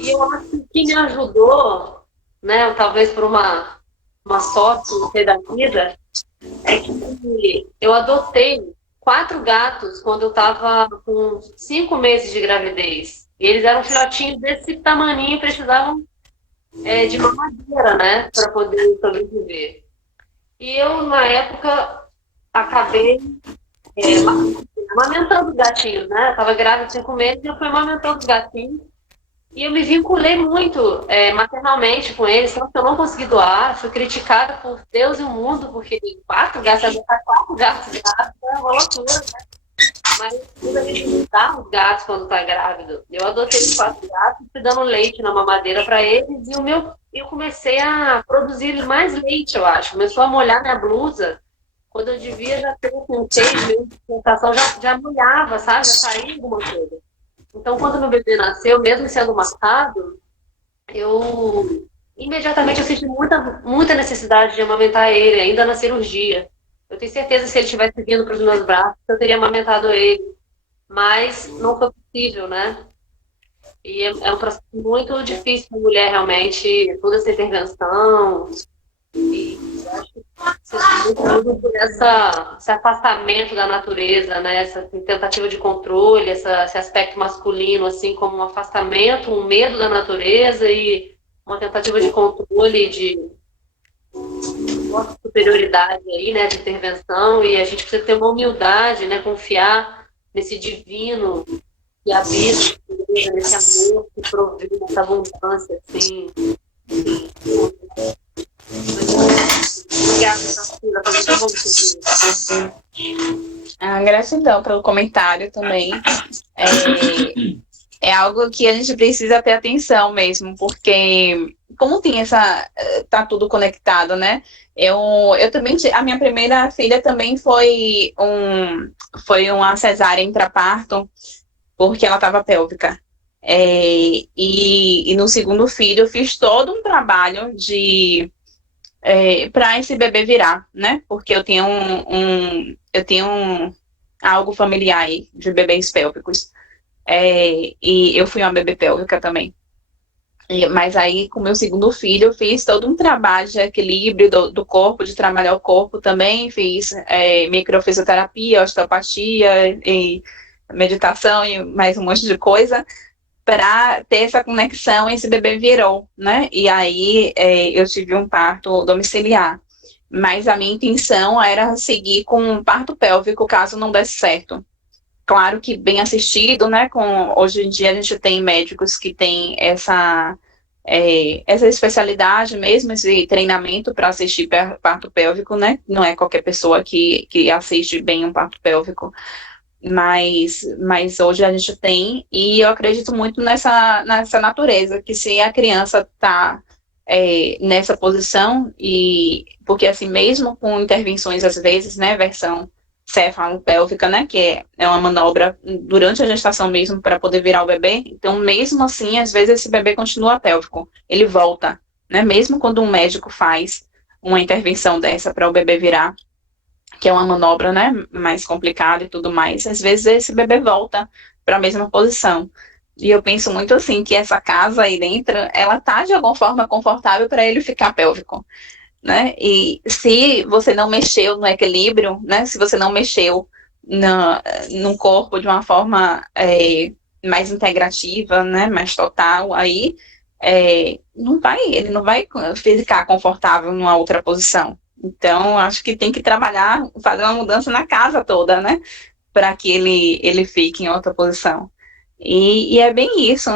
e eu acho que o que me ajudou, né, talvez por uma sorte, não sei, da vida, é que eu adotei 4 gatos quando eu estava com 5 meses de gravidez. E eles eram filhotinhos desse tamaninho e precisavam de mamadeira, né, para poder sobreviver. E eu, na época, acabei amamentando os gatinhos, né? Eu estava grávida de 5 meses e eu fui amamentando os gatinhos. E eu me vinculei muito maternalmente com eles, então eu não consegui doar, fui criticada por Deus e o mundo, porque 4 gatos, adotar 4 gatos grávidos é uma loucura, né? Mas a gente dá os gatos quando está grávido. Eu adotei os 4 gatos, fui dando leite na mamadeira para eles, e eu comecei a produzir mais leite, eu acho. Começou a molhar minha blusa, quando eu devia já ter com 6 meses de gestação, já molhava, sabe? Já saía alguma coisa. Então, quando meu bebê nasceu, mesmo sendo marcado, eu imediatamente senti muita necessidade de amamentar ele, ainda na cirurgia. Eu tenho certeza que se ele estivesse vindo para os meus braços, eu teria amamentado ele. Mas não foi possível, né? E é um processo muito difícil para a mulher, realmente, toda essa intervenção. E eu acho que muito por esse afastamento da natureza, né? Essa tentativa de controle, esse aspecto masculino, assim, como um afastamento, um medo da natureza e uma tentativa de controle, de superioridade aí, né? De intervenção, e a gente precisa ter uma humildade, né? Confiar nesse divino que habita, nesse amor que provê, nessa abundância, assim. Obrigada, Priscila, foi muito bom te ouvir. Gratidão pelo comentário também. É algo que a gente precisa ter atenção mesmo, porque como tem tá tudo conectado, né? Eu também, a minha primeira filha também foi uma cesárea intraparto, porque ela estava pélvica. E no segundo filho eu fiz todo um trabalho para esse bebê virar, né? Porque eu tenho algo familiar aí de bebês pélvicos. E eu fui uma bebê pélvica também. Mas aí, com o meu segundo filho, eu fiz todo um trabalho de equilíbrio do corpo, de trabalhar o corpo também. Fiz microfisioterapia, osteopatia, e meditação e mais um monte de coisa para ter essa conexão. Esse bebê virou, né? E aí eu tive um parto domiciliar. Mas a minha intenção era seguir com um parto pélvico, caso não desse certo. Claro que bem assistido, né? Hoje em dia a gente tem médicos que têm essa especialidade mesmo, esse treinamento para assistir parto pélvico, né? Não é qualquer pessoa que assiste bem um parto pélvico. Mas hoje a gente tem, e eu acredito muito nessa natureza, que se a criança está nessa posição, porque assim, mesmo com intervenções às vezes, né, versão céfalo-pélvica, né, que é uma manobra durante a gestação mesmo para poder virar o bebê. Então, mesmo assim, às vezes esse bebê continua pélvico, ele volta, né, mesmo quando um médico faz uma intervenção dessa para o bebê virar, que é uma manobra, né, mais complicada e tudo mais, às vezes esse bebê volta para a mesma posição. E eu penso muito assim, que essa casa aí dentro, ela tá de alguma forma confortável para ele ficar pélvico, né? E se você não mexeu no equilíbrio, né? Se você não mexeu no corpo de uma forma mais integrativa, né? Mais total, aí ele não vai ficar confortável numa outra posição. Então, acho que tem que trabalhar, fazer uma mudança na casa toda, né? Para que ele fique em outra posição. E é bem isso.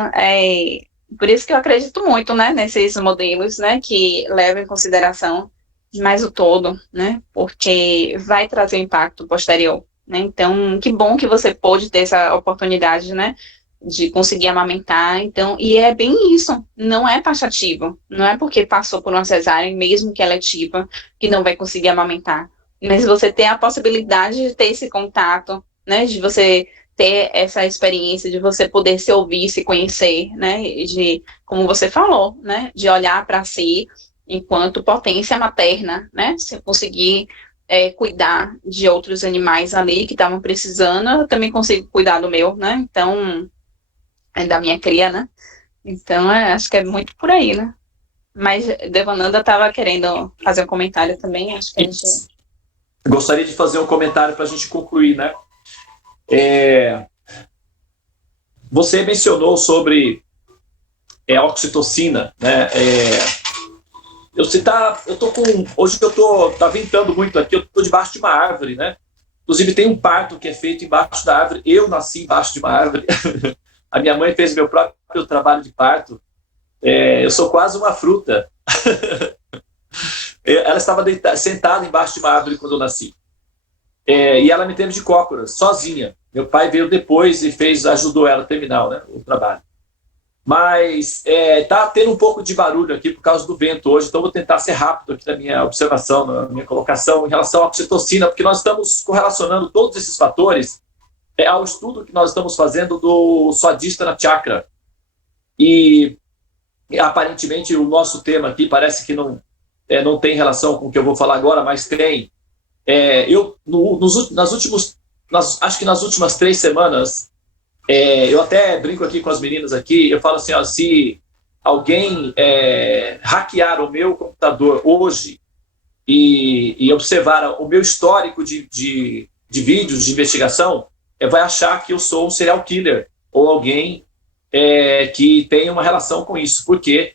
Por isso que eu acredito muito, né, nesses modelos, né, que levam em consideração mais o todo, né, porque vai trazer impacto posterior, né. Então, que bom que você pôde ter essa oportunidade, né, de conseguir amamentar. Então, e é bem isso, não é taxativo, não é porque passou por uma cesárea, mesmo que eletiva, que não vai conseguir amamentar, mas você tem a possibilidade de ter esse contato, né, de você ter essa experiência, de você poder se ouvir, se conhecer, né, de, como você falou, né, de olhar para si enquanto potência materna, né, se eu conseguir cuidar de outros animais ali que estavam precisando, eu também consigo cuidar do meu, né, então, da minha cria, né, então acho que é muito por aí, né, mas Devananda estava querendo fazer um comentário também, acho que a gente... Gostaria de fazer um comentário para a gente concluir, né. Você mencionou sobre a oxitocina, né? Hoje tá ventando muito aqui, eu tô debaixo de uma árvore, né? Inclusive tem um parto que é feito embaixo da árvore. Eu nasci embaixo de uma árvore. A minha mãe fez meu próprio trabalho de parto. Eu sou quase uma fruta. Ela estava sentada embaixo de uma árvore quando eu nasci. E ela me teve de cócoras, sozinha. Meu pai veio depois e ajudou ela a terminar, né, o trabalho. Mas tá tendo um pouco de barulho aqui por causa do vento hoje, então vou tentar ser rápido aqui na minha observação, na minha colocação em relação à oxitocina, porque nós estamos correlacionando todos esses fatores ao estudo que nós estamos fazendo do Swadhisthana Chakra. E aparentemente o nosso tema aqui parece que não tem relação com o que eu vou falar agora, mas tem. Acho que nas últimas 3 semanas, eu até brinco aqui com as meninas aqui, eu falo assim, ó, se alguém hackear o meu computador hoje e observar o meu histórico de vídeos de investigação, vai achar que eu sou um serial killer ou alguém que tem uma relação com isso, porque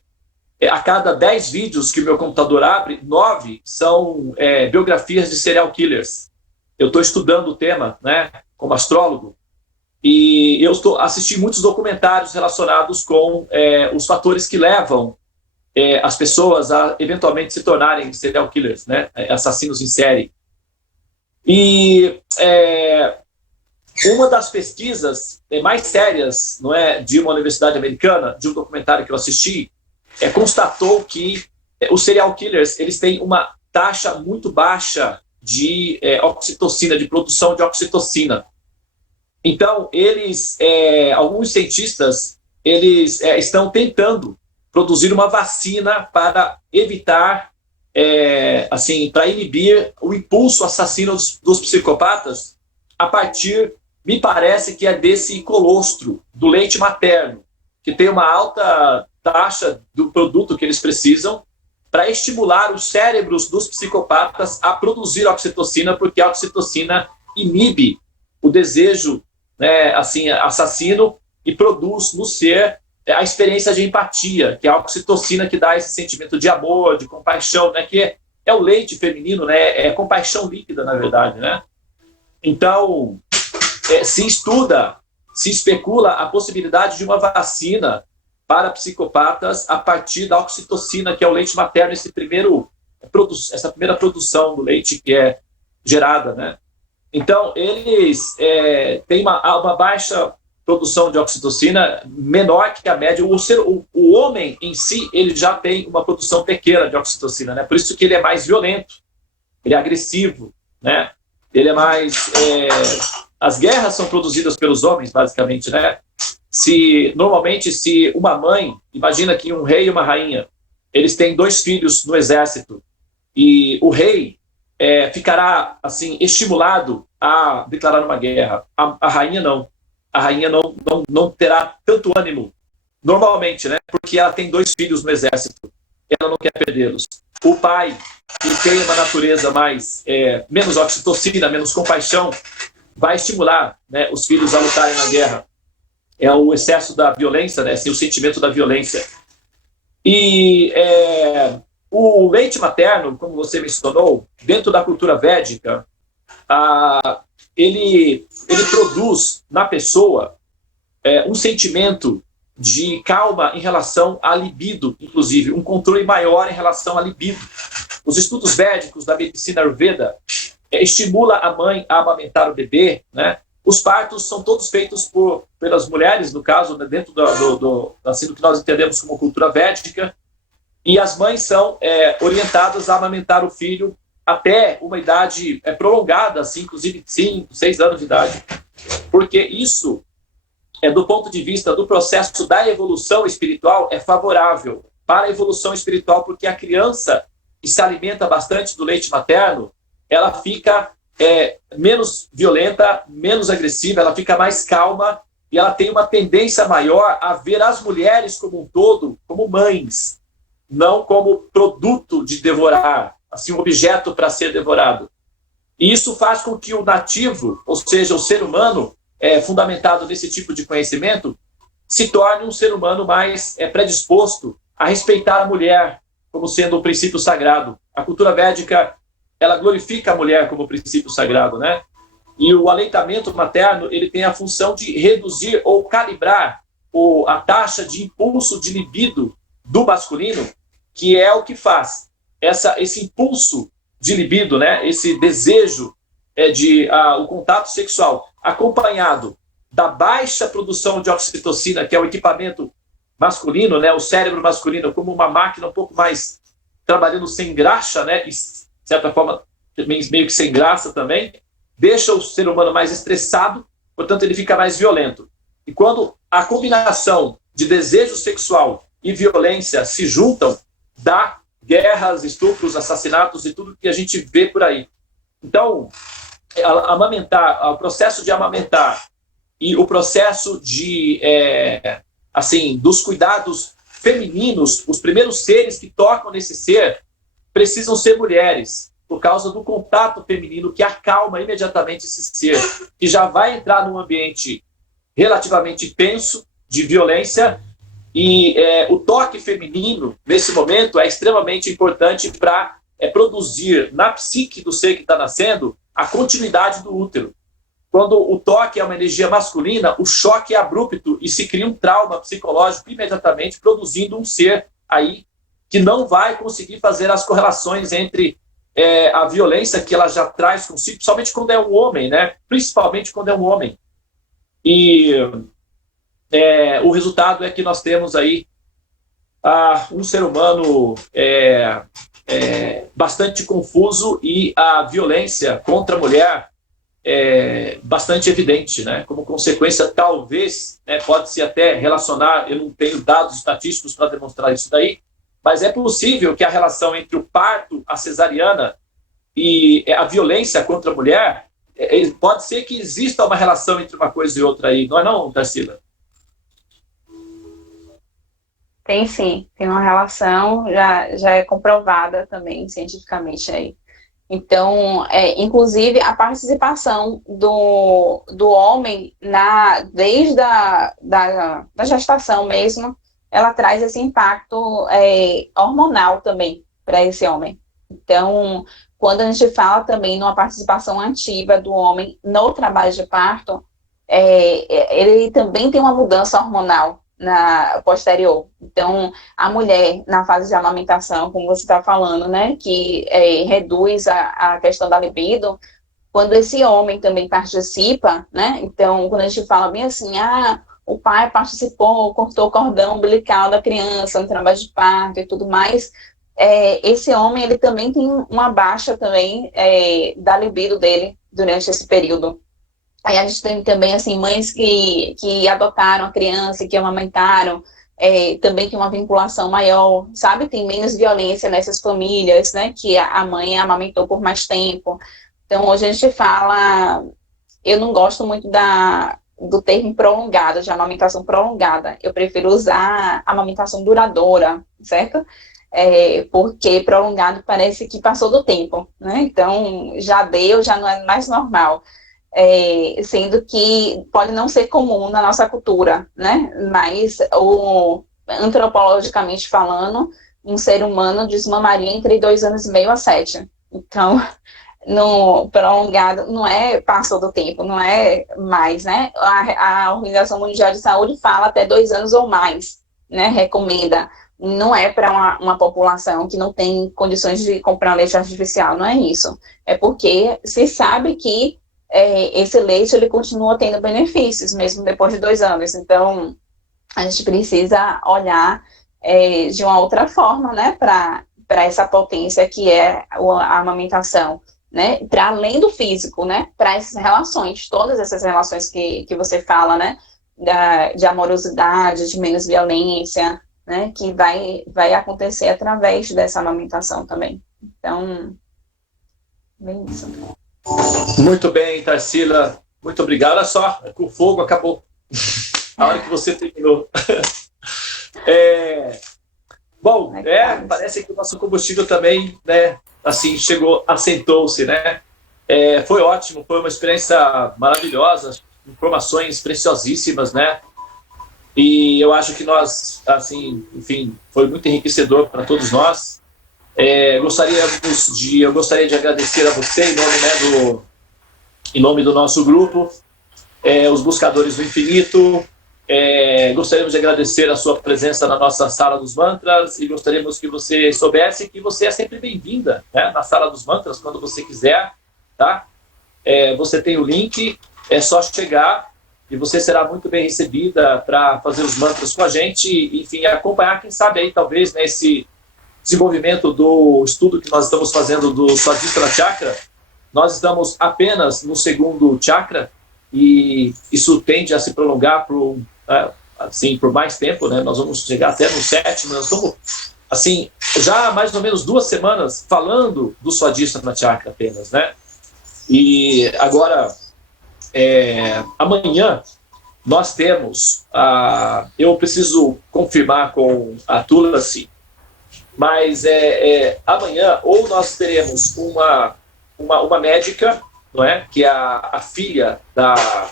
a cada 10 vídeos que o meu computador abre, 9 são biografias de serial killers. Eu estou estudando o tema, né, como astrólogo, e eu assisti muitos documentários relacionados com os fatores que levam as pessoas a eventualmente se tornarem serial killers, né, assassinos em série. E uma das pesquisas mais sérias, não é, de uma universidade americana, de um documentário que eu assisti, constatou que os serial killers eles têm uma taxa muito baixa de oxitocina, de produção de oxitocina. Então, alguns cientistas, eles estão tentando produzir uma vacina para evitar, para inibir o impulso assassino dos psicopatas a partir, me parece que desse colostro, do leite materno, que tem uma alta taxa do produto que eles precisam para estimular os cérebros dos psicopatas a produzir oxitocina, porque a oxitocina inibe o desejo, né, assassino e produz no ser a experiência de empatia, que é a oxitocina que dá esse sentimento de amor, de compaixão, né, que é o leite feminino, né, é compaixão líquida, na verdade, né? Então, se especula a possibilidade de uma vacina para psicopatas a partir da oxitocina, que é o leite materno, essa primeira produção do leite que é gerada, né? Então, eles têm uma baixa produção de oxitocina, menor que a média. O homem em si, ele já tem uma produção pequena de oxitocina, né? Por isso que ele é mais violento, ele é agressivo, né? ele é mais... as guerras são produzidas pelos homens, basicamente, né? Normalmente, se uma mãe, imagina que um rei e uma rainha, eles têm 2 filhos no exército, e o rei ficará, assim, estimulado a declarar uma guerra. A rainha não. A rainha não terá tanto ânimo, normalmente, né? Porque ela tem 2 filhos no exército, ela não quer perdê-los. O pai, que tem uma natureza mais, menos oxitocina, menos compaixão, vai estimular, né, os filhos a lutarem na guerra. É o excesso da violência, né, assim, o sentimento da violência. E o leite materno, como você mencionou, dentro da cultura védica, ele produz na pessoa um sentimento de calma em relação à libido, inclusive, um controle maior em relação à libido. Os estudos védicos da medicina Ayurveda estimula a mãe a amamentar o bebê, né? Os partos são todos feitos pelas mulheres, no caso, né, dentro assim, do que nós entendemos como cultura védica, e as mães são orientadas a amamentar o filho até uma idade prolongada, assim, inclusive 5, 6 anos de idade, porque isso, do ponto de vista do processo da evolução espiritual, é favorável para a evolução espiritual, porque a criança que se alimenta bastante do leite materno, ela fica menos violenta, menos agressiva, ela fica mais calma e ela tem uma tendência maior a ver as mulheres como um todo como mães, não como produto de devorar, assim, um objeto para ser devorado. E isso faz com que o nativo, ou seja, o ser humano fundamentado nesse tipo de conhecimento, se torne um ser humano mais predisposto a respeitar a mulher como sendo um princípio sagrado. A cultura védica, ela glorifica a mulher como princípio sagrado, né? E o aleitamento materno, ele tem a função de reduzir ou calibrar a taxa de impulso de libido do masculino, que é o que faz esse impulso de libido, né? Esse desejo o contato sexual, acompanhado da baixa produção de oxitocina, que é o equipamento masculino, né? O cérebro masculino como uma máquina um pouco mais trabalhando sem graxa, né? E, de certa forma, meio que sem graça também, deixa o ser humano mais estressado, portanto, ele fica mais violento. E quando a combinação de desejo sexual e violência se juntam, dá guerras, estupros, assassinatos e tudo que a gente vê por aí. Então, o processo de amamentar e o processo de, dos cuidados femininos, os primeiros seres que tocam nesse ser precisam ser mulheres, por causa do contato feminino que acalma imediatamente esse ser, que já vai entrar num ambiente relativamente tenso, de violência, e o toque feminino, nesse momento, é extremamente importante para produzir na psique do ser que está nascendo a continuidade do útero. Quando o toque é uma energia masculina, o choque é abrupto e se cria um trauma psicológico imediatamente, produzindo um ser aí que não vai conseguir fazer as correlações entre a violência que ela já traz consigo, principalmente quando é um homem, né? Principalmente quando é um homem. E o resultado é que nós temos aí um ser humano bastante confuso e a violência contra a mulher bastante evidente, né? Como consequência, talvez, pode-se até relacionar, eu não tenho dados estatísticos para demonstrar isso daí, mas é possível que a relação entre o parto, a cesariana e a violência contra a mulher, pode ser que exista uma relação entre uma coisa e outra aí, não é não, Tarsila? Tem sim, tem uma relação, já é comprovada também cientificamente aí. Então, inclusive, a participação do homem desde da gestação mesmo, ela traz esse impacto hormonal também para esse homem. Então, quando a gente fala também numa participação ativa do homem no trabalho de parto, ele também tem uma mudança hormonal posterior. Então, a mulher, na fase de amamentação, como você está falando, né, que reduz a questão da libido, quando esse homem também participa, né, então, quando a gente fala bem assim, o pai participou, cortou o cordão umbilical da criança no trabalho de parto e tudo mais, esse homem, ele também tem uma baixa também da libido dele, durante esse período. Aí a gente tem também, assim, mães que adotaram a criança, que amamentaram, também tem uma vinculação maior, sabe? Tem menos violência nessas famílias, né? Que a mãe amamentou por mais tempo. Então, hoje a gente fala... Eu não gosto muito do termo prolongado, de amamentação prolongada. Eu prefiro usar amamentação duradoura, certo? Porque prolongado parece que passou do tempo, né? Então, já deu, já não é mais normal. Sendo que pode não ser comum na nossa cultura, né? Mas, antropologicamente falando, um ser humano desmamaria entre 2 anos e meio a 7. Então, no prolongado, não é passou do tempo, não é mais, né? A Organização Mundial de Saúde fala até 2 anos ou mais, né? Recomenda. Não é para uma população que não tem condições de comprar leite artificial, não é isso. É porque se sabe que esse leite, ele continua tendo benefícios, mesmo depois de 2 anos. Então, a gente precisa olhar de uma outra forma, né, para essa potência que é a amamentação, né, para além do físico, né, para essas relações, todas essas relações que você fala, né, de amorosidade, de menos violência, né, que vai acontecer através dessa amamentação também. Então, bem isso. Muito bem, Tarsila. Muito obrigado. Olha só, com o fogo acabou. A hora que você terminou. Bom, parece que o nosso combustível também, né, assim, chegou, assentou-se, né? Foi ótimo, foi uma experiência maravilhosa, informações preciosíssimas, né? E eu acho que nós, assim, enfim, foi muito enriquecedor para todos nós. Eu gostaria de agradecer a você em nome do nosso grupo, os Buscadores do Infinito. Gostaríamos de agradecer a sua presença na nossa Sala dos Mantras e gostaríamos que você soubesse que você é sempre bem-vinda, né, na Sala dos Mantras, quando você quiser, tá? Você tem o link, é só chegar e você será muito bem recebida para fazer os mantras com a gente, enfim, acompanhar, quem sabe aí, talvez, nesse desenvolvimento do estudo que nós estamos fazendo do Swadhisthana Chakra. Nós estamos apenas no 2º chakra e isso tende a se prolongar por mais tempo, né? Nós vamos chegar até no 7º. Nós estamos, assim, já há mais ou menos 2 semanas falando do Swadhisthana Chakra apenas, né? E agora, amanhã, nós temos, eu preciso confirmar com a Tulasi, mas amanhã ou nós teremos uma médica, não é? Que é a filha da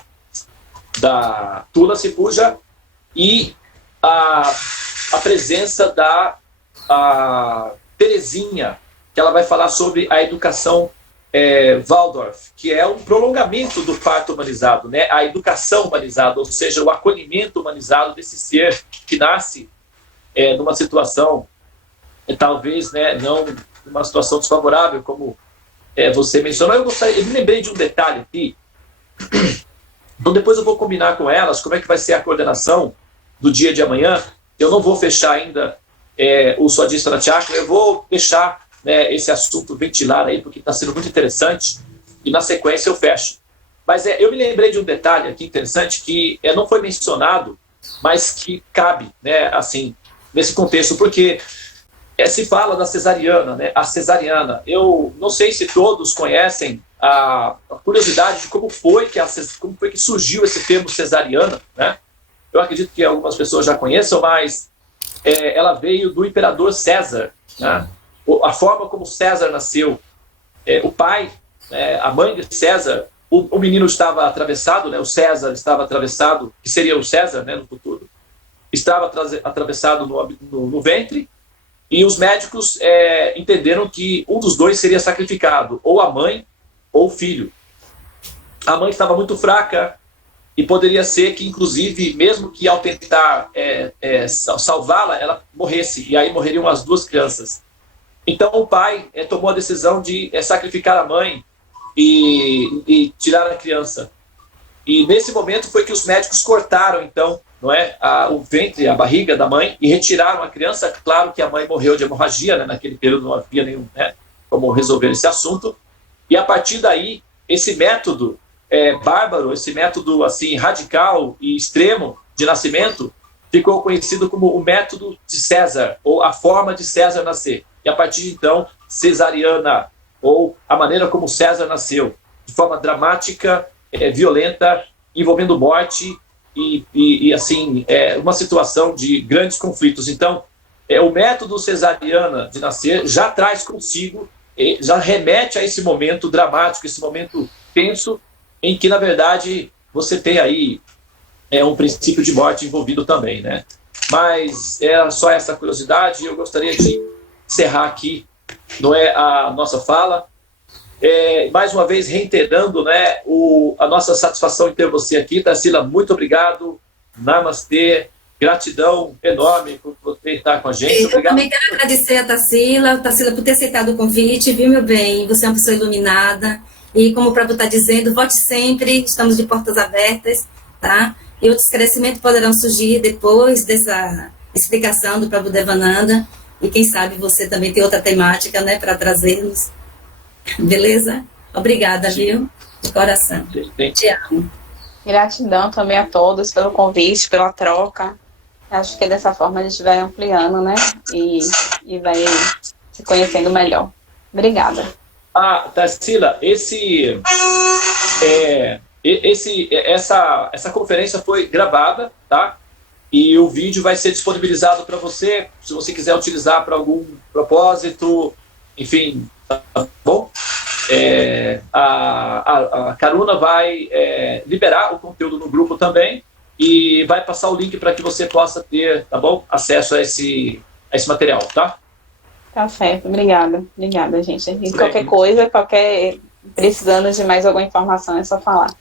Tulasi Puja, e a presença da Terezinha, que ela vai falar sobre a educação Waldorf, que é um prolongamento do parto humanizado, né? A educação humanizada, ou seja, o acolhimento humanizado desse ser que nasce numa situação talvez, né, não uma situação desfavorável, como você mencionou. Eu me lembrei de um detalhe aqui, então depois eu vou combinar com elas como é que vai ser a coordenação do dia de amanhã. Eu não vou fechar ainda o Swadhisthana Chakra, eu vou deixar, né, esse assunto ventilar aí, porque está sendo muito interessante, e na sequência eu fecho. Mas eu me lembrei de um detalhe aqui interessante, que não foi mencionado, mas que cabe, né, assim, nesse contexto, porque se fala da cesariana, né? A cesariana. Eu não sei se todos conhecem a curiosidade de como foi que surgiu esse termo cesariana, né? Eu acredito que algumas pessoas já conheçam, mas ela veio do imperador César, né? A forma como César nasceu, o pai, a mãe de César, o menino estava atravessado, né? O César estava atravessado, que seria o César, né, no futuro, estava atravessado no ventre. E os médicos entenderam que um dos dois seria sacrificado, ou a mãe ou o filho. A mãe estava muito fraca e poderia ser que, inclusive, mesmo que ao tentar salvá-la, ela morresse, e aí morreriam as 2 crianças. Então o pai tomou a decisão de sacrificar a mãe e tirar a criança. E nesse momento foi que os médicos cortaram, então, não é, o ventre, a barriga da mãe, e retiraram a criança. Claro que a mãe morreu de hemorragia, né? Naquele período não havia nenhum, né, como resolver esse assunto. E a partir daí, esse método bárbaro, esse método assim radical e extremo de nascimento, ficou conhecido como o método de César, ou a forma de César nascer. E a partir de então, cesariana, ou a maneira como César nasceu, de forma dramática, violenta, envolvendo morte e assim, uma situação de grandes conflitos. Então, o método cesariana de nascer já traz consigo, já remete a esse momento dramático, esse momento tenso, em que, na verdade, você tem aí um princípio de morte envolvido também, né? Mas era só essa curiosidade, eu gostaria de encerrar aqui, não é, a nossa fala, mais uma vez reiterando, né, a nossa satisfação em ter você aqui, Tarsila, muito obrigado, namastê, gratidão enorme por você estar com a gente. Eu também quero agradecer a Tarsila, por ter aceitado o convite, viu, meu bem? Você é uma pessoa iluminada, e como o Prabhu está dizendo, volte sempre, estamos de portas abertas, tá? E outros crescimentos poderão surgir depois dessa explicação do Prabhu Devananda. E quem sabe você também tem outra temática, né, para trazermos. Beleza? Obrigada, viu? De coração. Te amo. Gratidão também a todos pelo convite, pela troca. Acho que dessa forma a gente vai ampliando, né? E vai se conhecendo melhor. Obrigada. Tarsila, essa conferência foi gravada, tá? E o vídeo vai ser disponibilizado para você, se você quiser utilizar para algum propósito, enfim, tá bom? A Karuna vai liberar o conteúdo no grupo também e vai passar o link para que você possa ter, tá bom? Acesso a esse material, tá? Tá certo, obrigada. Obrigada, gente. E qualquer coisa, precisando de mais alguma informação, é só falar.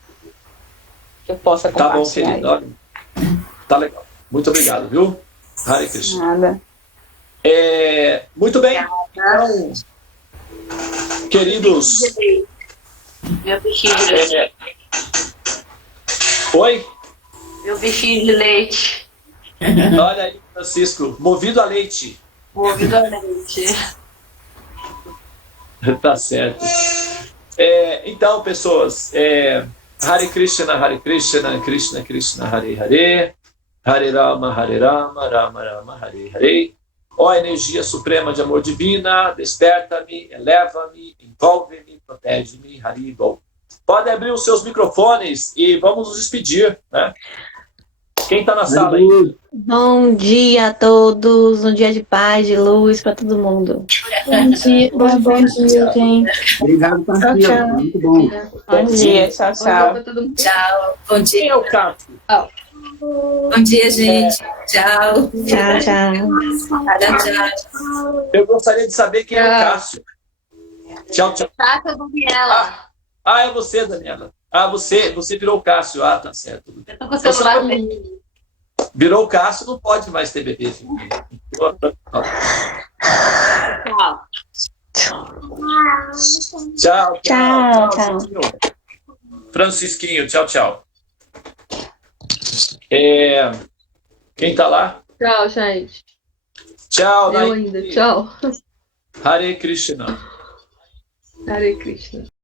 Que eu possa compartilhar. Tá bom, querido. Tá legal. Muito obrigado, viu? Hare Krishna. Nada. Muito bem. Então, queridos... Meu bichinho de leite. Oi? Meu bichinho de leite. Olha aí, Francisco. Movido a leite. Movido a leite. Tá certo. Então, pessoas, Hare Krishna, Krishna Krishna, Hare Hare, Hare Rama, Rama Rama, Hare Hare. Ó energia suprema de amor divina, desperta-me, eleva-me, envolve-me, protege-me, Haribol. Podem abrir os seus microfones e vamos nos despedir, né? Quem está na sala aí? Bom dia a todos, um dia de paz, de luz para todo mundo. Bom dia, gente. Obrigado, Tarsila. Tchau. Muito bom. Bom dia, tchau, tchau. Tchau. Bom dia. Quem é o Cássio? Bom dia, gente. Tchau. Tchau, tchau. Tchau. Eu gostaria de saber quem é o Cássio. Tchau, tchau. Tata Daniela. É você, Daniela. Você virou o Cássio. Tá certo. Eu tô com o celular dele. Virou o Cássio, não pode mais ter bebê. Tchau. Tchau. Francisquinho, tchau. Quem tá lá? Tchau, gente. Tchau, Eu ainda. Tchau. Hare Krishna. Hare Krishna.